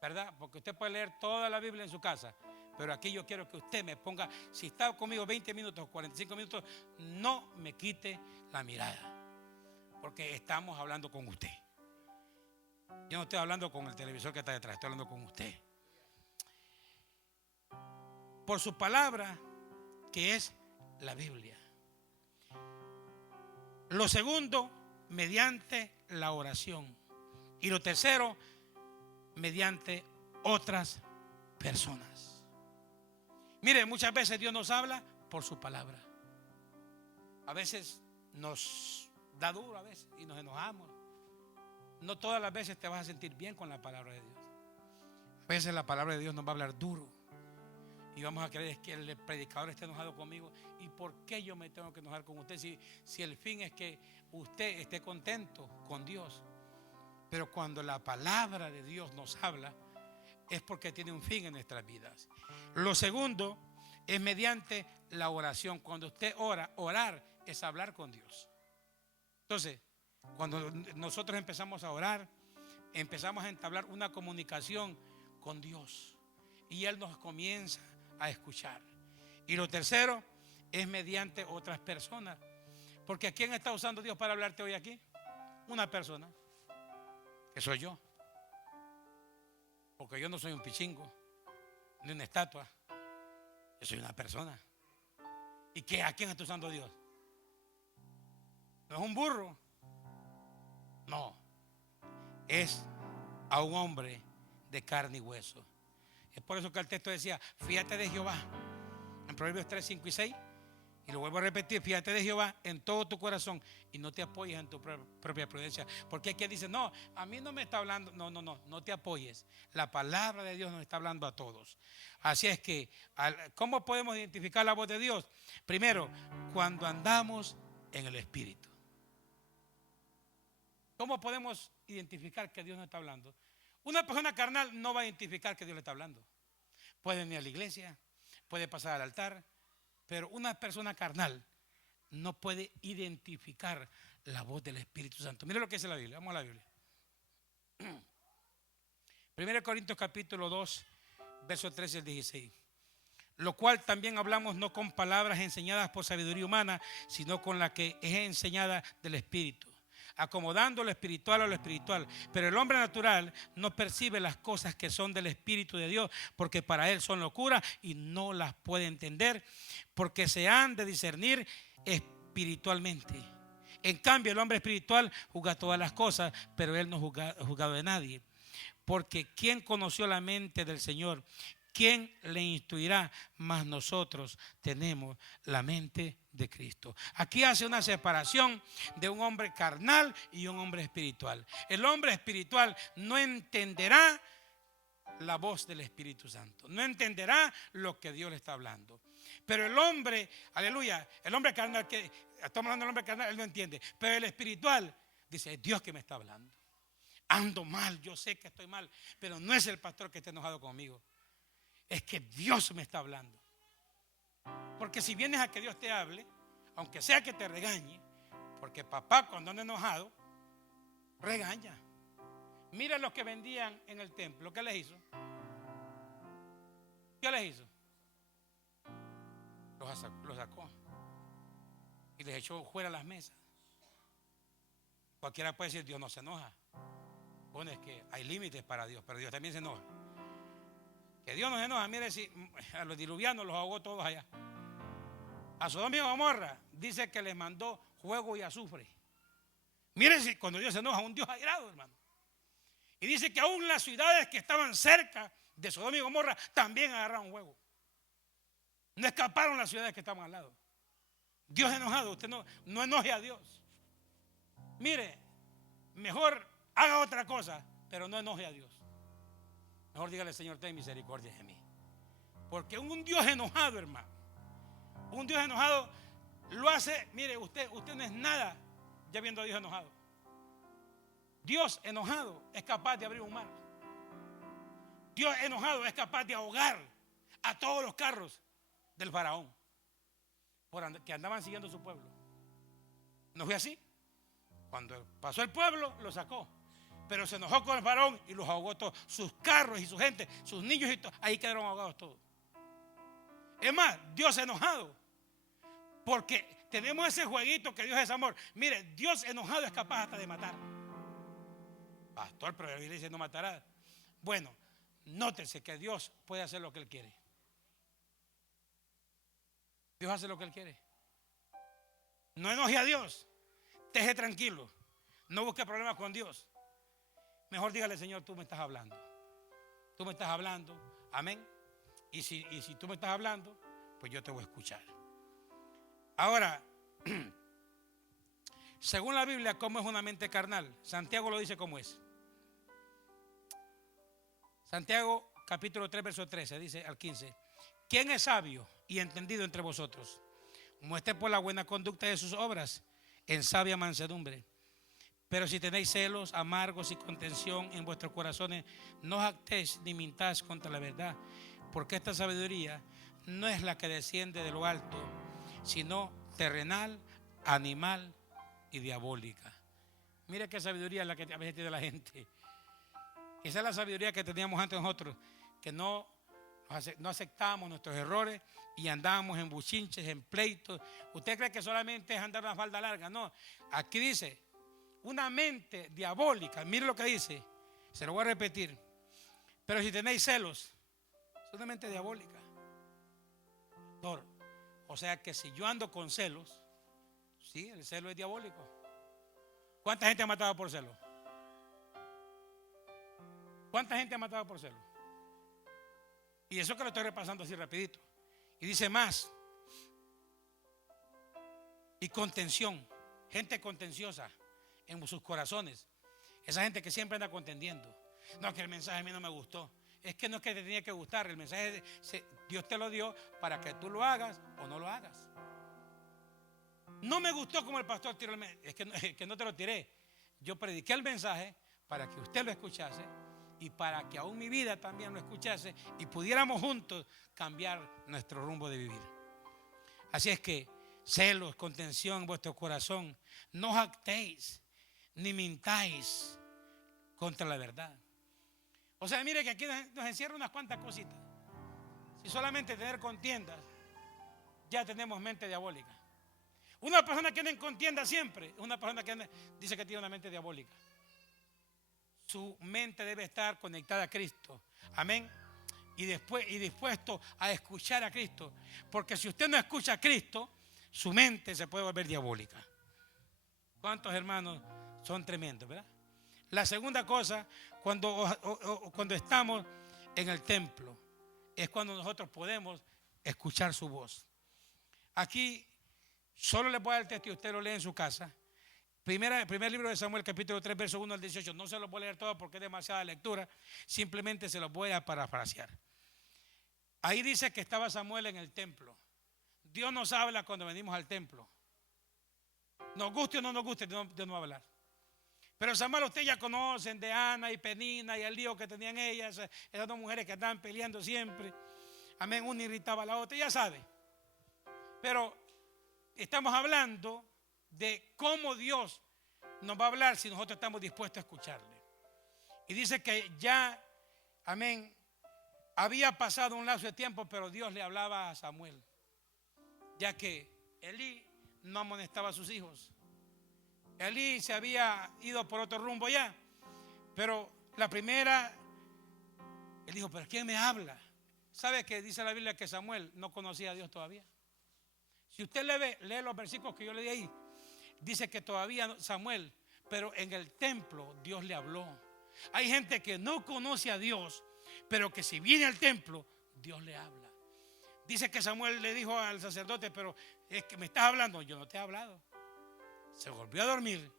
¿Verdad? Porque usted puede leer toda la Biblia en su casa, pero aquí yo quiero que usted me ponga, si está conmigo 20 minutos o 45 minutos, no me quite la mirada, porque estamos hablando con usted. Yo no estoy hablando con el televisor que está detrás, estoy hablando con usted. Por su palabra, que es la Biblia. Lo segundo, mediante la oración. Y lo tercero, mediante otras personas. Mire, muchas veces Dios nos habla por su palabra. A veces nos da duro, a veces, y nos enojamos. No todas las veces te vas a sentir bien con la palabra de Dios. A veces la palabra de Dios nos va a hablar duro y vamos a creer que el predicador esté enojado conmigo. ¿Y por qué yo me tengo que enojar con usted si el fin es que usted esté contento con Dios? Pero cuando la palabra de Dios nos habla, es porque tiene un fin en nuestras vidas. Lo segundo es mediante la oración. Cuando usted ora, orar es hablar con Dios. Entonces, cuando nosotros empezamos a orar, empezamos a entablar una comunicación con Dios y Él nos comienza a escuchar. Y lo tercero es mediante otras personas. Porque ¿a quién está usando Dios para hablarte hoy aquí? Una persona, que soy yo. Porque yo no soy un pichingo ni una estatua, yo soy una persona. ¿Y qué? ¿A quién está usando Dios? No es un burro, no, es a un hombre de carne y hueso. Es por eso que el texto decía: fíjate de Jehová, en Proverbios 3, 5 y 6. Y lo vuelvo a repetir: fíjate de Jehová en todo tu corazón y no te apoyes en tu propia prudencia. Porque hay quien dice: no, a mí no me está hablando. No te apoyes. La palabra de Dios nos está hablando a todos. Así es que, ¿cómo podemos identificar la voz de Dios? Primero, cuando andamos en el Espíritu. ¿Cómo podemos identificar que Dios nos está hablando? Una persona carnal no va a identificar que Dios le está hablando. Puede venir a la iglesia, puede pasar al altar, pero una persona carnal no puede identificar la voz del Espíritu Santo. Mire lo que dice la Biblia. Vamos a la Biblia. 1 Corintios capítulo 2, versos 13 al 16. Lo cual también hablamos no con palabras enseñadas por sabiduría humana, sino con la que es enseñada del Espíritu, acomodando lo espiritual a lo espiritual. Pero el hombre natural no percibe las cosas que son del Espíritu de Dios, porque para él son locura y no las puede entender, porque se han de discernir espiritualmente. En cambio, el hombre espiritual juzga todas las cosas, pero él no es juzgado de nadie. Porque ¿quién conoció la mente del Señor? ¿Quién le instruirá? Mas nosotros tenemos la mente de Cristo. Aquí hace una separación de un hombre carnal y un hombre espiritual. El hombre espiritual no entenderá la voz del Espíritu Santo, no entenderá lo que Dios le está hablando. Pero el hombre, aleluya, el hombre carnal, que estamos hablando del hombre carnal, él no entiende. Pero el espiritual dice: es Dios que me está hablando. Ando mal, yo sé que estoy mal, pero no es el pastor que está enojado conmigo. Es que Dios me está hablando. Porque si vienes a que Dios te hable, aunque sea que te regañe, porque papá cuando anda enojado, regaña. Mira los que vendían en el templo, ¿qué les hizo? ¿Qué les hizo? Los sacó y les echó fuera las mesas. Cualquiera puede decir: Dios no se enoja. Bueno, es que hay límites para Dios, pero Dios también se enoja. Que Dios no se enoja. Mire, si a los diluvianos los ahogó todos allá. A Sodoma y Gomorra dice que les mandó fuego y azufre. Miren, cuando Dios se enoja, un Dios airado, hermano. Y dice que aún las ciudades que estaban cerca de Sodoma y Gomorra también agarraron fuego. No escaparon las ciudades que estaban al lado. Dios enojado, usted no enoje a Dios. Mire, mejor haga otra cosa, pero no enoje a Dios. Mejor dígale, Señor, ten misericordia de mí. Porque un Dios enojado, hermano, un Dios enojado lo hace, mire, usted no es nada ya viendo a Dios enojado. Dios enojado es capaz de abrir un mar. Dios enojado es capaz de ahogar a todos los carros del faraón que andaban siguiendo su pueblo. ¿No fue así? Cuando pasó el pueblo, lo sacó. Pero se enojó con el faraón y los ahogó todos. Sus carros y su gente, sus niños y todo, ahí quedaron ahogados todos. Es más, Dios enojado. Porque tenemos ese jueguito que Dios es amor. Mire, Dios enojado es capaz hasta de matar. Pastor, pero la Biblia dice no matará. Bueno, nótese que Dios puede hacer lo que Él quiere. Dios hace lo que Él quiere. No enoje a Dios. Deje tranquilo. No busque problemas con Dios. Mejor dígale, Señor, tú me estás hablando. Tú me estás hablando. Amén. Y si tú me estás hablando, pues yo te voy a escuchar. Ahora, según la Biblia, ¿cómo es una mente carnal? Santiago lo dice como es. Santiago capítulo 3, verso 13, dice al 15. ¿Quién es sabio y entendido entre vosotros? Muestre por la buena conducta de sus obras en sabia mansedumbre. Pero si tenéis celos amargos y contención en vuestros corazones, no jactéis ni mintáis contra la verdad, porque esta sabiduría no es la que desciende de lo alto, sino terrenal, animal y diabólica. Mire qué sabiduría es la que a veces tiene la gente. Esa es la sabiduría que teníamos antes nosotros, que no aceptábamos nuestros errores y andábamos en buchinches, en pleitos. ¿Usted cree que solamente es andar una falda larga? No, aquí dice una mente diabólica. Mire lo que dice, se lo voy a repetir. Pero si tenéis celos, es una mente diabólica. O sea que si yo ando con celos, sí, el celo es diabólico. ¿Cuánta gente ha matado por celos? ¿Cuánta gente ha matado por celos? Y eso que lo estoy repasando así rapidito. Y dice más. Y contención. Gente contenciosa en sus corazones. Esa gente que siempre anda contendiendo. No, que el mensaje a mí no me gustó. Es que no es que te tenía que gustar. El mensaje Dios te lo dio para que tú lo hagas o no lo hagas. No me gustó como el pastor tiró el mensaje. Es que no te lo tiré. Yo prediqué el mensaje para que usted lo escuchase y para que aún mi vida también lo escuchase y pudiéramos juntos cambiar nuestro rumbo de vivir. Así es que celos, contención en vuestro corazón, no jactéis ni mintáis contra la verdad. O sea, mire que aquí nos encierra unas cuantas cositas. Si solamente tener contiendas, ya tenemos mente diabólica. Una persona que anda en contienda siempre es una persona que dice que tiene una mente diabólica. Su mente debe estar conectada a Cristo. Amén. Y dispuesto a escuchar a Cristo. Porque si usted no escucha a Cristo, su mente se puede volver diabólica. ¿Cuántos hermanos son tremendos, verdad? La segunda cosa, cuando estamos en el templo, es cuando nosotros podemos escuchar su voz. Aquí solo les voy a dar el texto y usted lo lee en su casa. Primer libro de Samuel, capítulo 3, verso 1 al 18. No se los voy a leer todo porque es demasiada lectura. Simplemente se los voy a parafrasear. Ahí dice que estaba Samuel en el templo. Dios nos habla cuando venimos al templo. Nos guste o no nos guste, Dios no va a hablar. Pero Samuel, ustedes ya conocen de Ana y Penina y el lío que tenían ellas, esas dos mujeres que andaban peleando siempre. Amén, una irritaba a la otra, ya sabe. Pero estamos hablando de cómo Dios nos va a hablar si nosotros estamos dispuestos a escucharle. Y dice que ya, amén, había pasado un lapso de tiempo, pero Dios le hablaba a Samuel, ya que Elí no amonestaba a sus hijos. Elí se había ido por otro rumbo ya, pero la primera, él dijo, pero ¿quién me habla? ¿Sabe que dice la Biblia que Samuel no conocía a Dios todavía? Si usted lee los versículos que yo le di ahí, dice que todavía Samuel, pero en el templo Dios le habló. Hay gente que no conoce a Dios, pero que si viene al templo, Dios le habla. Dice que Samuel le dijo al sacerdote, pero es que me estás hablando. Yo no te he hablado. Se volvió a dormir.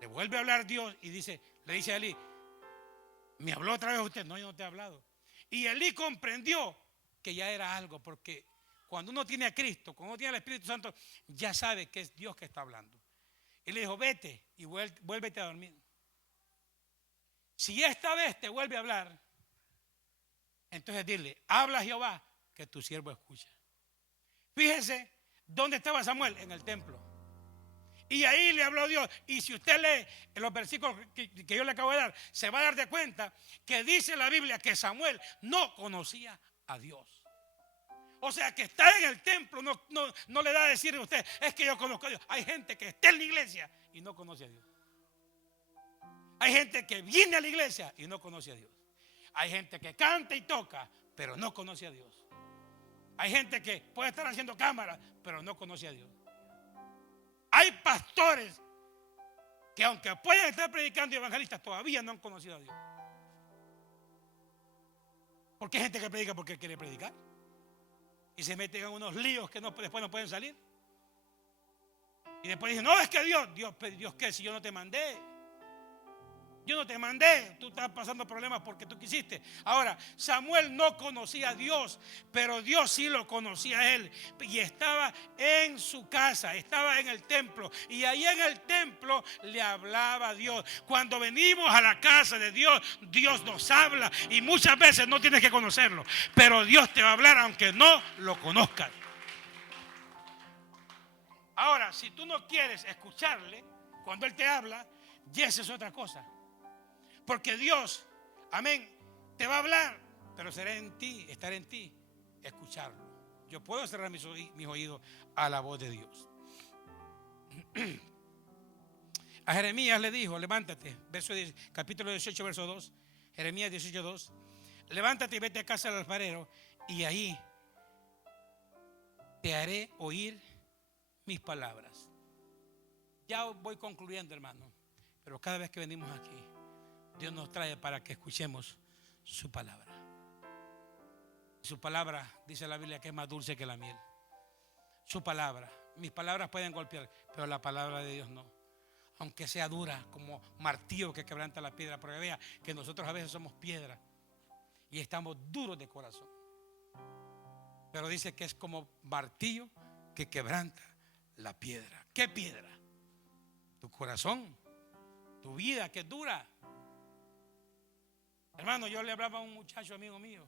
Le vuelve a hablar Dios y le dice a Elí, ¿me habló otra vez usted? No, yo no te he hablado. Y Elí comprendió que ya era algo, porque cuando uno tiene a Cristo, cuando uno tiene al Espíritu Santo, ya sabe que es Dios que está hablando. Y le dijo, vete y vuélvete a dormir. Si esta vez te vuelve a hablar, entonces dile, habla Jehová, que tu siervo escucha. Fíjese, ¿dónde estaba Samuel? En el templo. Y ahí le habló Dios. Y si usted lee los versículos que yo le acabo de dar, se va a dar de cuenta que dice la Biblia que Samuel no conocía a Dios. O sea, que estar en el templo no le da a decir a usted, es que yo conozco a Dios. Hay gente que está en la iglesia y no conoce a Dios. Hay gente que viene a la iglesia y no conoce a Dios. Hay gente que canta y toca, pero no conoce a Dios. Hay gente que puede estar haciendo cámara, pero no conoce a Dios. Hay pastores que aunque puedan estar predicando y evangelistas, todavía no han conocido a Dios. Porque hay gente que predica porque quiere predicar y se meten en unos líos que después no pueden salir. Y después dicen, no, es que Dios ¿qué? Si yo no te mandé. Yo no te mandé, tú estás pasando problemas porque tú quisiste. Ahora, Samuel no conocía a Dios, pero Dios sí lo conocía a él. Y estaba en su casa, estaba en el templo. Y ahí en el templo le hablaba a Dios. Cuando venimos a la casa de Dios, Dios nos habla. Y muchas veces no tienes que conocerlo, pero Dios te va a hablar aunque no lo conozcas. Ahora, si tú no quieres escucharle cuando Él te habla, ya esa es otra cosa. Porque Dios, amén, te va a hablar, pero será en ti, estará en ti, escucharlo. Yo puedo cerrar mis oídos a la voz de Dios. A Jeremías le dijo, levántate, capítulo 18, verso 2, Jeremías 18, 2, levántate y vete a casa del alfarero y ahí te haré oír mis palabras. Ya voy concluyendo, hermano, pero cada vez que venimos aquí, Dios nos trae para que escuchemos su palabra. Su palabra, dice la Biblia, que es más dulce que la miel. Su palabra, mis palabras pueden golpear, pero la palabra de Dios no. Aunque sea dura como martillo que quebranta la piedra, porque vea que nosotros a veces somos piedra y estamos duros de corazón. Pero dice que es como martillo que quebranta la piedra. ¿Qué piedra? Tu corazón, tu vida que es dura. Hermano, yo le hablaba a un muchacho amigo mío.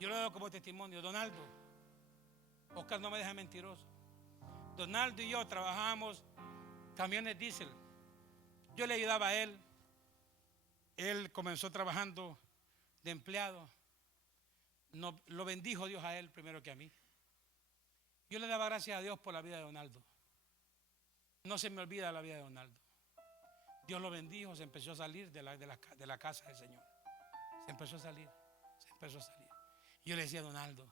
Yo le doy como testimonio, Donaldo. Oscar no me deja mentiroso. Donaldo y yo trabajábamos camiones diésel. Yo le ayudaba a él. Él comenzó trabajando de empleado. No, lo bendijo Dios a él primero que a mí. Yo le daba gracias a Dios por la vida de Donaldo. No se me olvida la vida de Donaldo. Dios lo bendijo, se empezó a salir de la casa del Señor. Se empezó a salir. Yo le decía a Donaldo,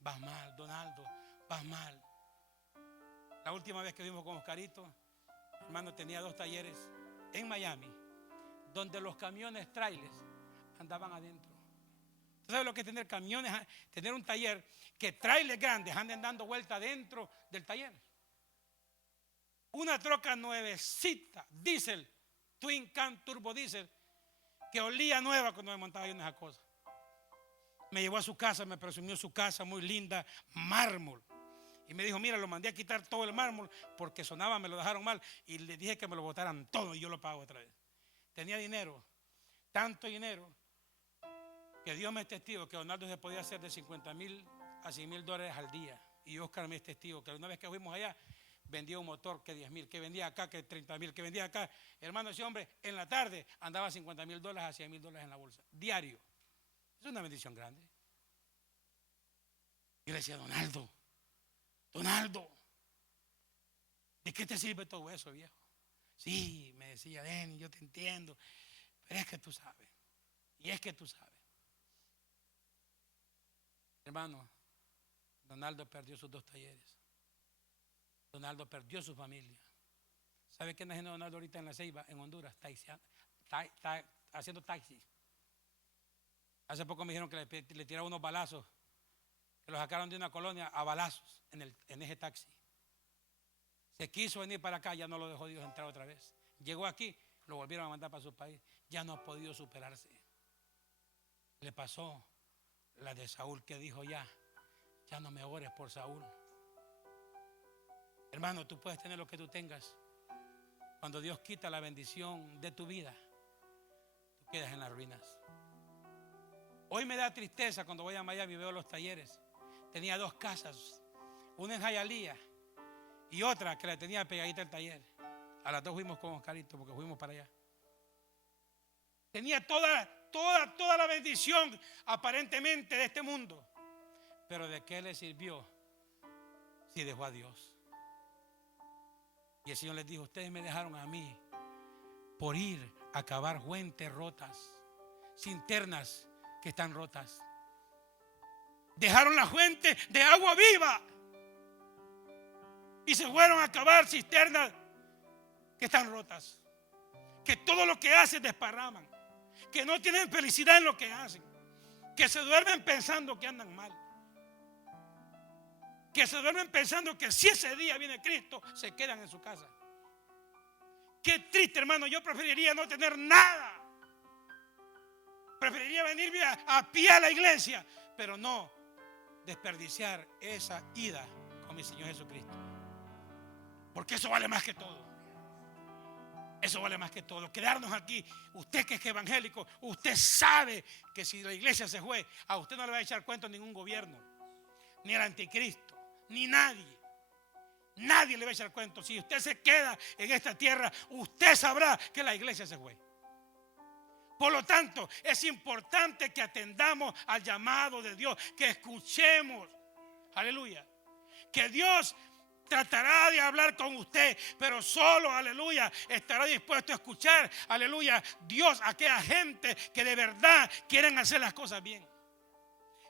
vas mal, Donaldo, vas mal. La última vez que vimos con Oscarito, hermano, tenía 2 talleres en Miami, donde los camiones trailers andaban adentro. ¿Tú sabes lo que es tener camiones, tener un taller que trailers grandes anden dando vuelta dentro del taller? Una troca nuevecita, diésel, Twin Cam Turbo Diesel, que olía nueva cuando me montaba yo en esa cosa. Me llevó a su casa, me presumió su casa muy linda, mármol. Y me dijo, mira, lo mandé a quitar todo el mármol porque sonaba, me lo dejaron mal. Y le dije que me lo botaran todo y yo lo pago otra vez. Tenía dinero, tanto dinero, que Dios me es testigo que Donaldo se podía hacer de $50,000 a $100,000 al día. Y Oscar me es testigo que una vez que fuimos allá, vendía un motor que 10,000, que vendía acá que 30,000, que vendía acá. Hermano, ese hombre en la tarde andaba $50,000 a $100,000 en la bolsa, diario. Es una bendición grande. Yo le decía, Donaldo, ¿de qué te sirve todo eso, viejo? Sí, me decía, Denny, yo te entiendo, pero es que tú sabes. Y es que tú sabes. Hermano, Donaldo perdió sus 2 talleres. Donaldo perdió su familia. ¿Sabe qué está haciendo Donaldo ahorita en La Ceiba, en Honduras? Está haciendo taxis. Hace poco me dijeron que le tiraron unos balazos, que lo sacaron de una colonia a balazos en ese taxi. Se quiso venir para acá, ya no lo dejó Dios entrar otra vez. Llegó aquí, lo volvieron a mandar para su país. Ya no ha podido superarse. Le pasó la de Saúl, que dijo ya no me ores por Saúl. Hermano, tú puedes tener lo que tú tengas. Cuando Dios quita la bendición de tu vida, tú quedas en las ruinas. Hoy me da tristeza cuando voy a Miami y veo los talleres. Tenía 2 casas, una en Hialeah y otra que la tenía pegadita al taller. A las 2 fuimos con Oscarito porque fuimos para allá. Tenía toda la bendición aparentemente de este mundo. Pero ¿de qué le sirvió si dejó a Dios? Y el Señor les dijo: ustedes me dejaron a mí por ir a cavar fuentes rotas, cisternas que están rotas. Dejaron la fuente de agua viva y se fueron a cavar cisternas que están rotas, que todo lo que hacen desparraman, que no tienen felicidad en lo que hacen, que se duermen pensando que andan mal, que se duermen pensando que si ese día viene Cristo se quedan en su casa. Qué triste, hermano. Yo preferiría no tener nada. Preferiría venirme a pie a la iglesia, pero no desperdiciar esa ida con mi Señor Jesucristo, porque eso vale más que todo. Eso vale más que todo. Quedarnos aquí, usted que es evangélico, usted sabe que si la iglesia se fue, a usted no le va a echar cuento ningún gobierno, ni el anticristo, ni nadie. Nadie le va a echar cuento. Si usted se queda en esta tierra, usted sabrá que la iglesia se fue. Por lo tanto, es importante que atendamos al llamado de Dios, que escuchemos. Aleluya. Que Dios tratará de hablar con usted, pero solo, aleluya, estará dispuesto a escuchar, aleluya, Dios a aquella gente que de verdad quieren hacer las cosas bien.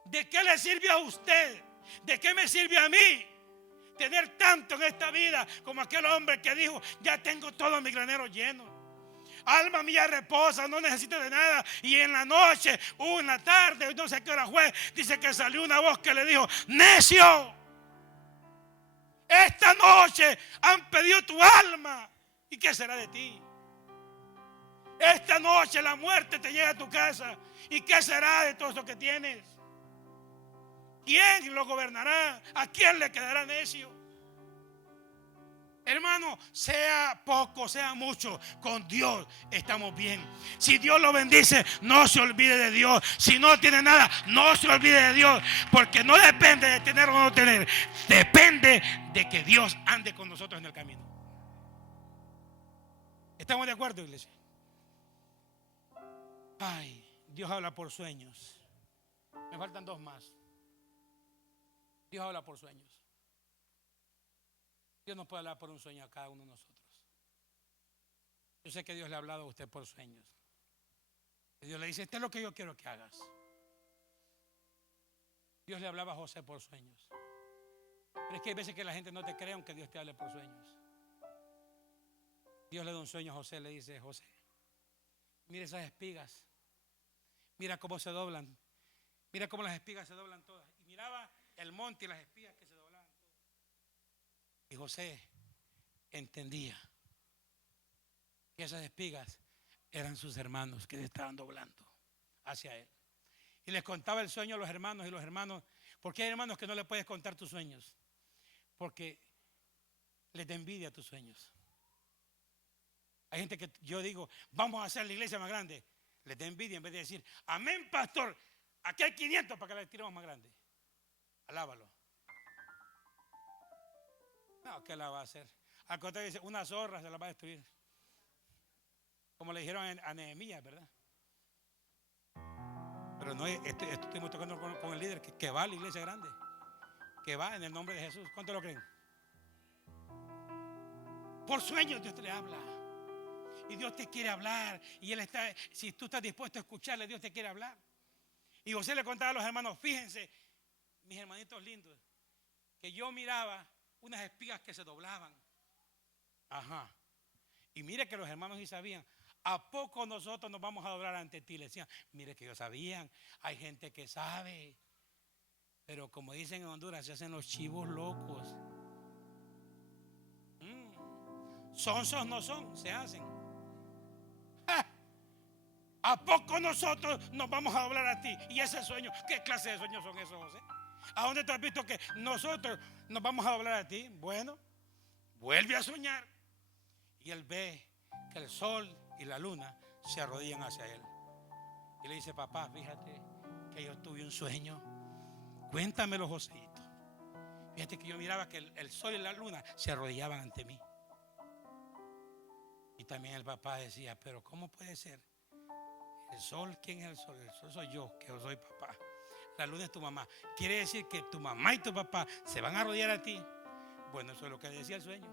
¿De qué le sirve a usted? ¿De qué me sirve a mí tener tanto en esta vida como aquel hombre que dijo: ya tengo todo mi granero lleno? Alma mía, reposa, no necesito de nada. Y en la noche, una tarde, no sé qué hora fue, dice que salió una voz que le dijo: necio, esta noche han pedido tu alma, ¿y qué será de ti? Esta noche la muerte te llega a tu casa, ¿y qué será de todo eso que tienes? ¿Quién lo gobernará? ¿A quién le quedará necio? Hermano, sea poco, sea mucho, con Dios estamos bien. Si Dios lo bendice, no se olvide de Dios. Si no tiene nada, no se olvide de Dios, porque no depende de tener o no tener, depende de que Dios ande con nosotros en el camino. ¿Estamos de acuerdo, iglesia? Ay, Dios habla por sueños. Me faltan 2 más. Dios habla por sueños. Dios nos puede hablar por un sueño a cada uno de nosotros. Yo sé que Dios le ha hablado a usted por sueños. Y Dios le dice: esto es lo que yo quiero que hagas. Dios le hablaba a José por sueños. Pero es que hay veces que la gente no te cree aunque Dios te hable por sueños. Dios le da un sueño a José, le dice: José, mira esas espigas, mira cómo se doblan, mira cómo las espigas se doblan todas. Y miraba el monte y las espigas que se doblaban todas. Y José entendía que esas espigas eran sus hermanos que se estaban doblando hacia él. Y les contaba el sueño a los hermanos, y los hermanos, porque hay hermanos que no le puedes contar tus sueños, porque les da envidia tus sueños. Hay gente que yo digo: vamos a hacer la iglesia más grande, les da envidia en vez de decir: amén, pastor, aquí hay 500 para que la tiremos más grande. Alábalo. No, ¿qué la va a hacer? Al contrario, dice: una zorra se la va a destruir. Como le dijeron a Nehemías, ¿verdad? Pero no, esto estuvimos tocando con el líder que va a la iglesia grande, que va en el nombre de Jesús. ¿Cuántos lo creen? Por sueños Dios te le habla. Y Dios te quiere hablar. Y Él está, si tú estás dispuesto a escucharle, Dios te quiere hablar. Y José le contaba a los hermanos: fíjense, mis hermanitos lindos, que yo miraba unas espigas que se doblaban. Ajá. Y mire que los hermanos sí sabían. ¿A poco nosotros nos vamos a doblar ante ti? Le decían, mire que ellos sabían. Hay gente que sabe. Pero como dicen en Honduras, se hacen los chivos locos. Sonsos no son, se hacen. ¡Ja! ¿A poco nosotros nos vamos a doblar a ti? Y ese sueño, ¿qué clase de sueños son esos, José? ¿A dónde tú has visto que nosotros nos vamos a doblar a ti? Bueno, vuelve a soñar. Y él ve que el sol y la luna se arrodillan hacia él. Y le dice, papá, fíjate que yo tuve un sueño. Cuéntamelo, Joséito. Fíjate que yo miraba que el sol y la luna se arrodillaban ante mí. Y también el papá decía, pero ¿cómo puede ser? El sol, ¿quién es el sol? El sol soy yo, que yo soy papá. La luna es tu mamá. Quiere decir que tu mamá y tu papá se van a arrodillar a ti. Bueno, eso es lo que decía el sueño.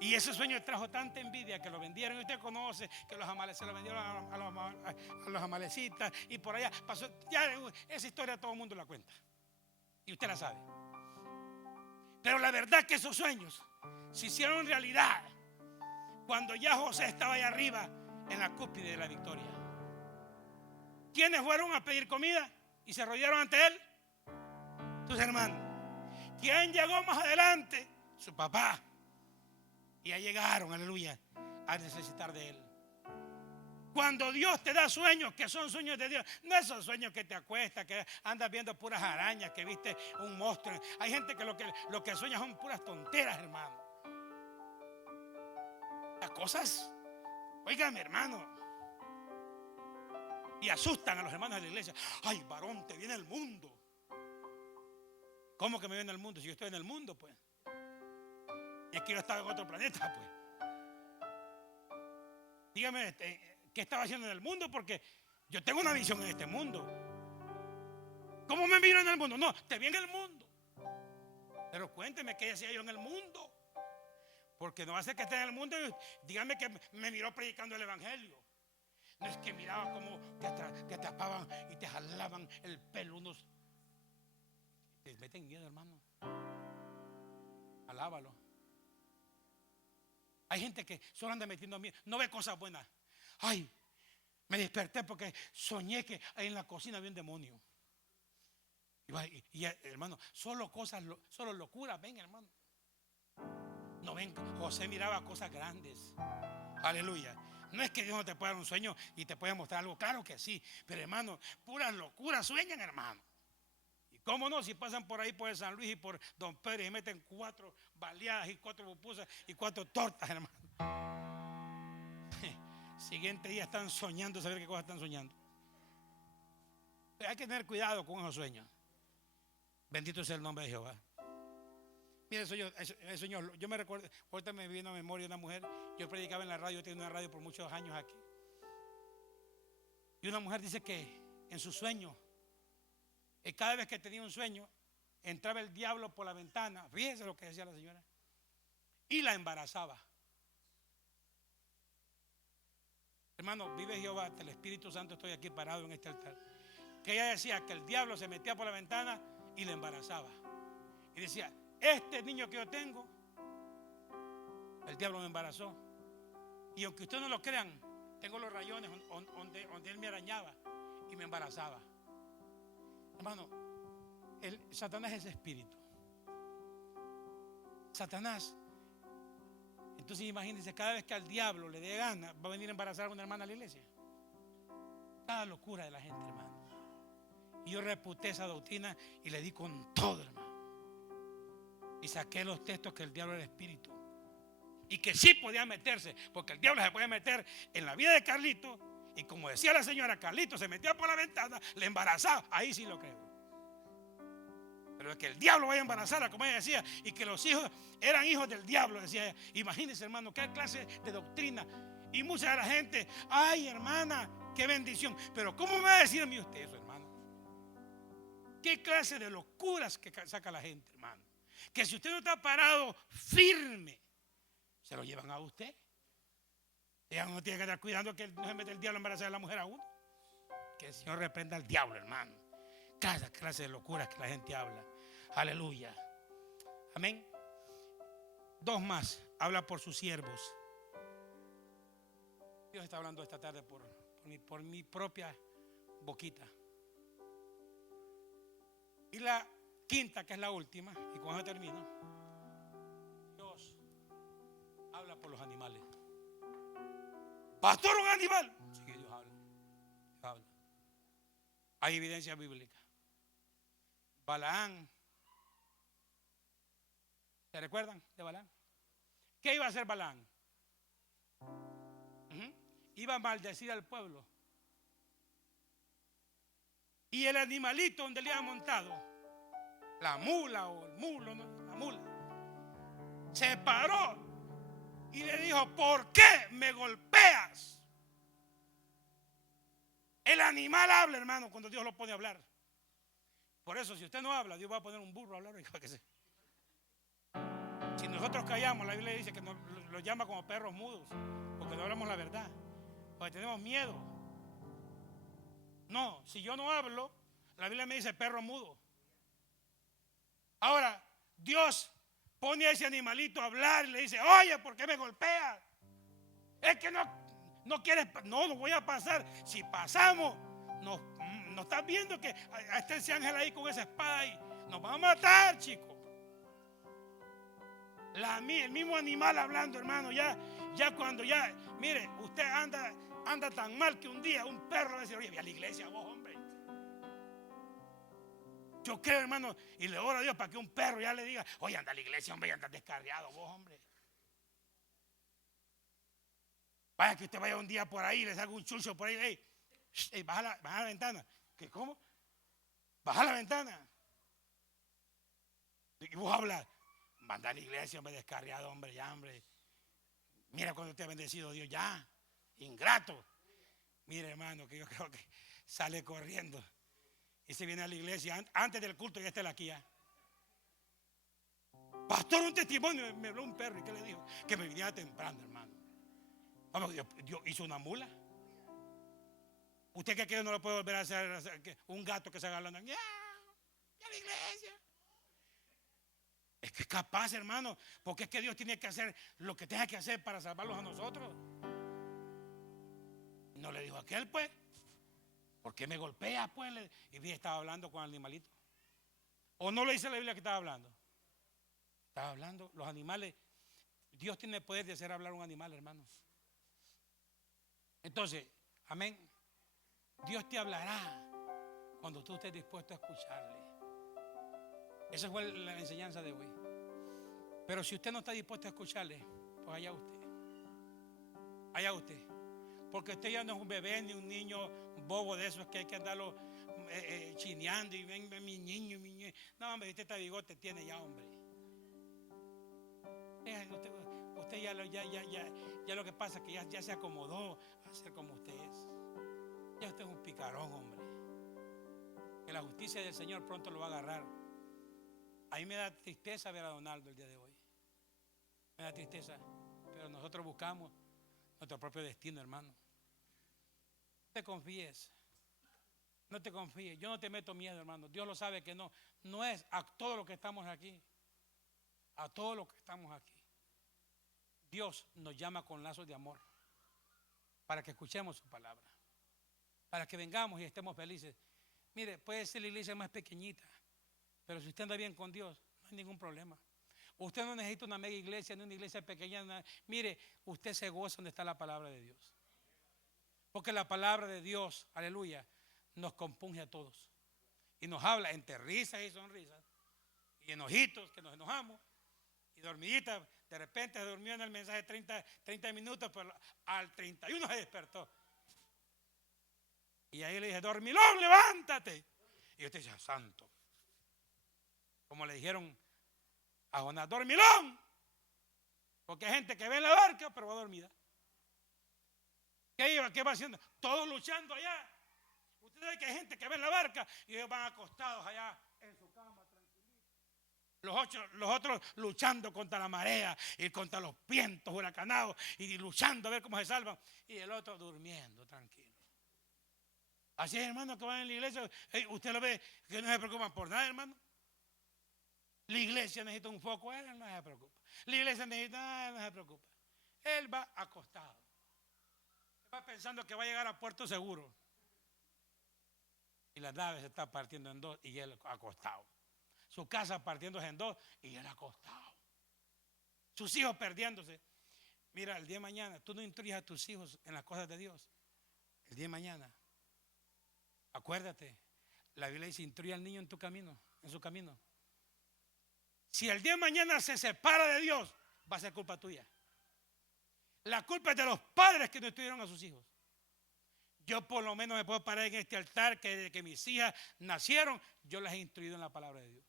Y ese sueño trajo tanta envidia que lo vendieron. Y usted conoce que los amalecitas se lo vendieron a los amalecitas. Y por allá pasó. Ya esa historia todo el mundo la cuenta. Y usted la sabe. Pero la verdad que esos sueños se hicieron realidad cuando ya José estaba allá arriba en la cúspide de la victoria. ¿Quiénes fueron a pedir comida y se arrodillaron ante él? Sus hermanos. ¿Quién llegó más adelante? Su papá. Y ya llegaron, aleluya, a necesitar de él. Cuando Dios te da sueños que son sueños de Dios, no esos sueños que te acuestas, que andas viendo puras arañas, que viste un monstruo. Hay gente que lo que sueña son puras tonteras, hermano. Las cosas, oigan, hermano, y asustan a los hermanos de la iglesia. Ay, varón, te viene el mundo. ¿Cómo que me viene el mundo? Si yo estoy en el mundo, pues. Y es que yo estaba en otro planeta, pues. Dígame, ¿qué estaba haciendo en el mundo? Porque yo tengo una visión en este mundo. ¿Cómo me miro en el mundo? No, te vi en el mundo. Pero cuénteme qué hacía yo en el mundo. Porque no hace que esté en el mundo y dígame que me miró predicando el evangelio. No es que miraba como te atrapaban y te jalaban el pelo unos. Te meten miedo, hermano. Alábalo. Hay gente que solo anda metiendo miedo, no ve cosas buenas. Ay, me desperté porque soñé que ahí en la cocina había un demonio. Y hermano, solo locuras ven, hermano. No ven, José miraba cosas grandes. Aleluya. No es que Dios no te pueda dar un sueño y te pueda mostrar algo, claro que sí. Pero hermano, puras locuras sueñan, hermano. Y cómo no, si pasan por ahí por San Luis y por Don Pedro y meten 4 baleadas y 4 pupusas y 4 tortas, hermano. Siguiente día están soñando, saber qué cosas están soñando. Pero hay que tener cuidado con esos sueños. Bendito sea el nombre de Jehová. Mire, el sueño, yo me recuerdo, ahorita me vino a memoria una mujer. Yo predicaba en la radio, yo tenía una radio por muchos años aquí. Y una mujer dice que en su sueño, cada vez que tenía un sueño, entraba el diablo por la ventana. Fíjense lo que decía la señora. Y la embarazaba. Hermano, vive Jehová, el Espíritu Santo, estoy aquí parado en este altar. Que ella decía que el diablo se metía por la ventana y la embarazaba. Y decía, este niño que yo tengo, el diablo me embarazó. Y aunque ustedes no lo crean, tengo los rayones donde él me arañaba y me embarazaba. Hermano, Satanás es espíritu. Satanás. Entonces imagínense, cada vez que al diablo le dé gana, va a venir a embarazar a una hermana a la iglesia. Cada locura de la gente, hermano. Y yo reputé esa doctrina y le di con todo, hermano. Y saqué los textos que el diablo era espíritu. Y que sí podía meterse, porque el diablo se puede meter en la vida de Carlito. Y como decía la señora, Carlito se metía por la ventana, le embarazaba. Ahí sí lo creo. Pero que el diablo vaya a embarazarla, como ella decía, y que los hijos eran hijos del diablo, decía ella. Imagínense, hermano, qué clase de doctrina. Y mucha de la gente, ay, hermana, qué bendición. Pero ¿cómo me va a decir a mí usted eso, hermano? ¿Qué clase de locuras que saca la gente, hermano? Que si usted no está parado firme, se lo llevan a usted. Ella no tiene que estar cuidando que no se mete el diablo a embarazar a la mujer a uno. Que el Señor reprenda al diablo, hermano. Cada clase de locuras que la gente habla. Aleluya. Amén. Dos más. Habla por sus siervos. Dios está hablando esta tarde por mi propia boquita. Y la quinta, que es la última, y con eso termino. Dios habla por los animales. Pastor, un animal. Sí, Dios habla. Dios habla. Hay evidencia bíblica. Balaán. ¿Se recuerdan de Balaán? ¿Qué iba a hacer Balaán? Iba a maldecir al pueblo. Y el animalito donde le había montado, la mula o el mulo, ¿no? La mula, se paró y le dijo: ¿por qué me golpeas? El animal habla, hermano, cuando Dios lo pone a hablar. Por eso, si usted no habla, Dios va a poner un burro a hablar. Si nosotros callamos, la Biblia dice que nos lo llama como perros mudos, porque no hablamos la verdad, porque tenemos miedo. No, si yo no hablo, la Biblia me dice perro mudo. Ahora, Dios pone a ese animalito a hablar y le dice: oye, ¿por qué me golpeas? Es que no quieres, no voy a pasar. Si pasamos, no estás viendo que está ese ángel ahí con esa espada ahí. Nos va a matar, chicos. El mismo animal hablando, hermano, ya cuando mire, usted anda tan mal que un día un perro le va a decir: oye, ve a la iglesia vos, hombre. Yo creo, hermano, y le oro a Dios para que un perro ya le diga: oye, anda a la iglesia, hombre, ya andas descarriado vos, hombre. Vaya que usted vaya un día por ahí y le salga un chucho por ahí: hey, baja la ventana. ¿Qué, cómo? Baja la ventana. Y vos hablas: manda a la iglesia, hombre, descarriado, hombre, ya, hombre. Mira cuando te ha bendecido Dios, ya, ingrato. Mire, hermano, que yo creo que sale corriendo y se viene a la iglesia antes del culto y ya está aquí ya. Pastor, un testimonio. Me habló un perro y ¿qué le dijo? Que me viniera temprano, hermano. Vamos, Dios hizo una mula. ¿Usted cree que no lo puede volver a hacer? Un gato que se haga hablando, ya a la iglesia. Es que es capaz, hermano, porque es que Dios tiene que hacer lo que tenga que hacer para salvarlos a nosotros. No le dijo a aquel, pues, ¿por qué me golpea, pues? Y bien, estaba hablando con el animalito. ¿O no le dice la Biblia que estaba hablando? Estaba hablando, los animales. Dios tiene el poder de hacer hablar a un animal, hermano. Entonces, amén. Dios te hablará cuando tú estés dispuesto a escucharle. Esa fue la enseñanza de hoy. Pero si usted no está dispuesto a escucharle, pues allá usted. Allá usted. Porque usted ya no es un bebé ni un niño bobo de esos que hay que andarlo chineando y ven mi niño, mi niño. No, hombre, usted está bigote tiene ya, hombre. Usted ya lo que pasa es que ya se acomodó a ser como usted es. Ya usted es un picarón, hombre. Que la justicia del Señor pronto lo va a agarrar. A mí me da tristeza ver a Donaldo el día de hoy. Me da tristeza. Pero nosotros buscamos nuestro propio destino, hermano. No te confíes. No te confíes. Yo no te meto miedo, hermano. Dios lo sabe que no es a todo lo que estamos aquí. A todo lo que estamos aquí. Dios nos llama con lazos de amor para que escuchemos su palabra. Para que vengamos y estemos felices. Mire, puede ser la iglesia más pequeñita, pero si usted anda bien con Dios, no hay ningún problema. Usted no necesita una mega iglesia, ni una iglesia pequeña. Mire, usted se goza donde está la palabra de Dios. Porque la palabra de Dios, aleluya, nos compunge a todos. Y nos habla entre risas y sonrisas. Y enojitos, que nos enojamos. Y dormiditas, de repente se durmió en el mensaje 30 minutos, pero al 31 se despertó. Y ahí le dije: dormilón, levántate. Y usted dice: santo. Como le dijeron a Jonás: dormilón. Porque hay gente que ve en la barca, pero va dormida. ¿Qué va haciendo? Todos luchando allá. Usted sabe que hay gente que ve en la barca y ellos van acostados allá en su cama, tranquilitos. Los otros luchando contra la marea y contra los vientos huracanados y luchando a ver cómo se salvan. Y el otro durmiendo, tranquilo. Así es, hermano, que van en la iglesia. Usted lo ve que no se preocupan por nada, hermano. La iglesia necesita un foco, él no se preocupa. La iglesia necesita, él no se preocupa. Él va acostado. Va pensando que va a llegar a puerto seguro. Y la nave se está partiendo en dos y él acostado. Su casa partiéndose en dos y él acostado. Sus hijos perdiéndose. Mira, el día de mañana, tú no instruyes a tus hijos en las cosas de Dios. El día de mañana, acuérdate, la Biblia dice, instruye al niño en tu camino, en su camino. Si el día de mañana se separa de Dios, va a ser culpa tuya. La culpa es de los padres que no instruyeron a sus hijos. Yo por lo menos me puedo parar en este altar que desde que mis hijas nacieron, yo las he instruido en la palabra de Dios.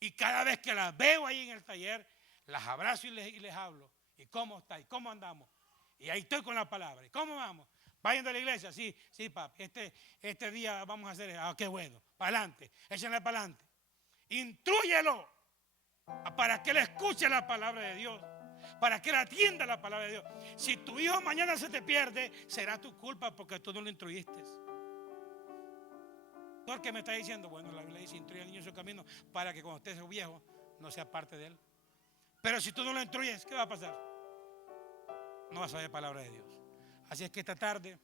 Y cada vez que las veo ahí en el taller, las abrazo y les hablo. ¿Y cómo está? ¿Y cómo andamos? Y ahí estoy con la palabra. ¿Y cómo vamos? ¿Vayan de la iglesia? Sí, sí, papi. Este día vamos a hacer eso. Ah, qué bueno. Para adelante. Échenle para adelante. Intrúyelo para que él escuche la palabra de Dios. Para que él atienda la palabra de Dios. Si tu hijo mañana se te pierde, será tu culpa porque tú no lo instruiste. ¿Tú el que me está diciendo? Bueno, la Biblia dice, instruye al niño en su camino para que cuando esté viejo no sea parte de él. Pero si tú no lo instruyes, ¿qué va a pasar? No vas a oír palabra de Dios. Así es que esta tarde,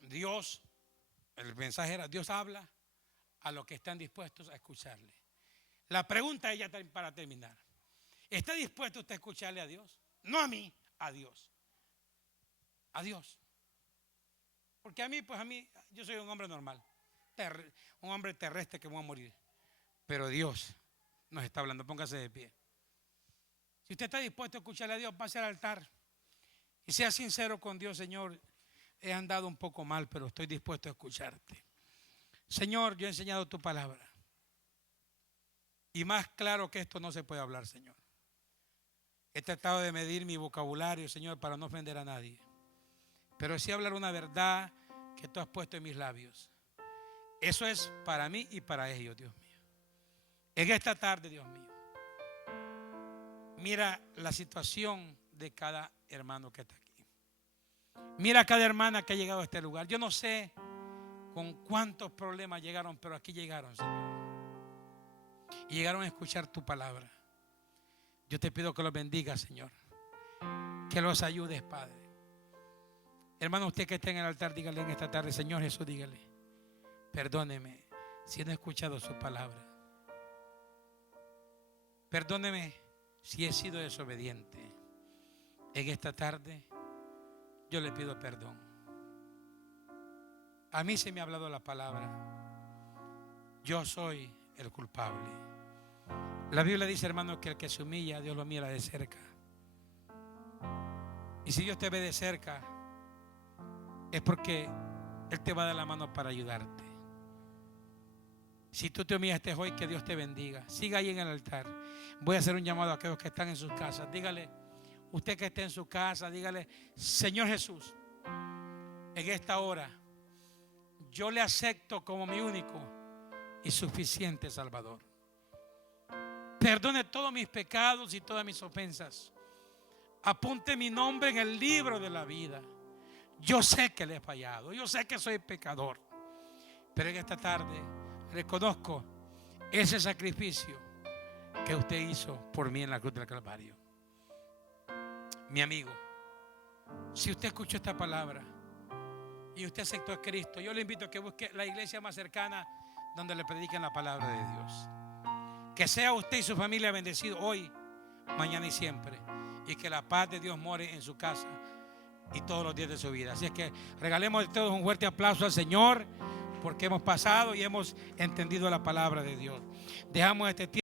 Dios, el mensaje era, Dios habla a los que están dispuestos a escucharle. La pregunta es ya para terminar. ¿Está dispuesto usted a escucharle a Dios? No a mí, a Dios. A Dios. Porque a mí, yo soy un hombre normal. Un hombre terrestre que voy a morir. Pero Dios nos está hablando, póngase de pie. Si usted está dispuesto a escucharle a Dios, pase al altar y sea sincero con Dios. Señor, he andado un poco mal, pero estoy dispuesto a escucharte. Señor, yo he enseñado tu palabra. Y más claro que esto no se puede hablar, Señor. He tratado de medir mi vocabulario, Señor, para no ofender a nadie. Pero sí hablar una verdad que tú has puesto en mis labios. Eso es para mí y para ellos, Dios mío. En esta tarde, Dios mío, mira la situación de cada hermano que está aquí. Mira a cada hermana que ha llegado a este lugar. Yo no sé con cuántos problemas llegaron, pero aquí llegaron, Señor. Y llegaron a escuchar tu palabra. Yo te pido que los bendigas, Señor. Que los ayudes, Padre. Hermano, usted que está en el altar, dígale en esta tarde, Señor Jesús, dígale, perdóneme si no he escuchado su palabra. Perdóneme si he sido desobediente. En esta tarde yo le pido perdón. A mí se me ha hablado la palabra. Yo soy el culpable. La Biblia dice, hermano, que el que se humilla, Dios lo mira de cerca. Y si Dios te ve de cerca, es porque Él te va a dar la mano para ayudarte. Si tú te humillaste hoy, que Dios te bendiga. Siga ahí en el altar. Voy a hacer un llamado a aquellos que están en sus casas. Dígale, usted que esté en su casa, dígale, Señor Jesús, en esta hora yo le acepto como mi único y suficiente Salvador. Perdone todos mis pecados y todas mis ofensas. Apunte mi nombre en el libro de la vida. Yo sé que le he fallado, yo sé que soy pecador, pero en esta tarde reconozco ese sacrificio que usted hizo por mí en la cruz del Calvario. Mi amigo, si usted escuchó esta palabra y usted aceptó a Cristo, yo le invito a que busque la iglesia más cercana donde le prediquen la palabra de Dios. Que sea usted y su familia bendecidos hoy, mañana y siempre, y que la paz de Dios more en su casa y todos los días de su vida. Así es que regalemos todos un fuerte aplauso al Señor, porque hemos pasado y hemos entendido la palabra de Dios. Dejamos este tiempo.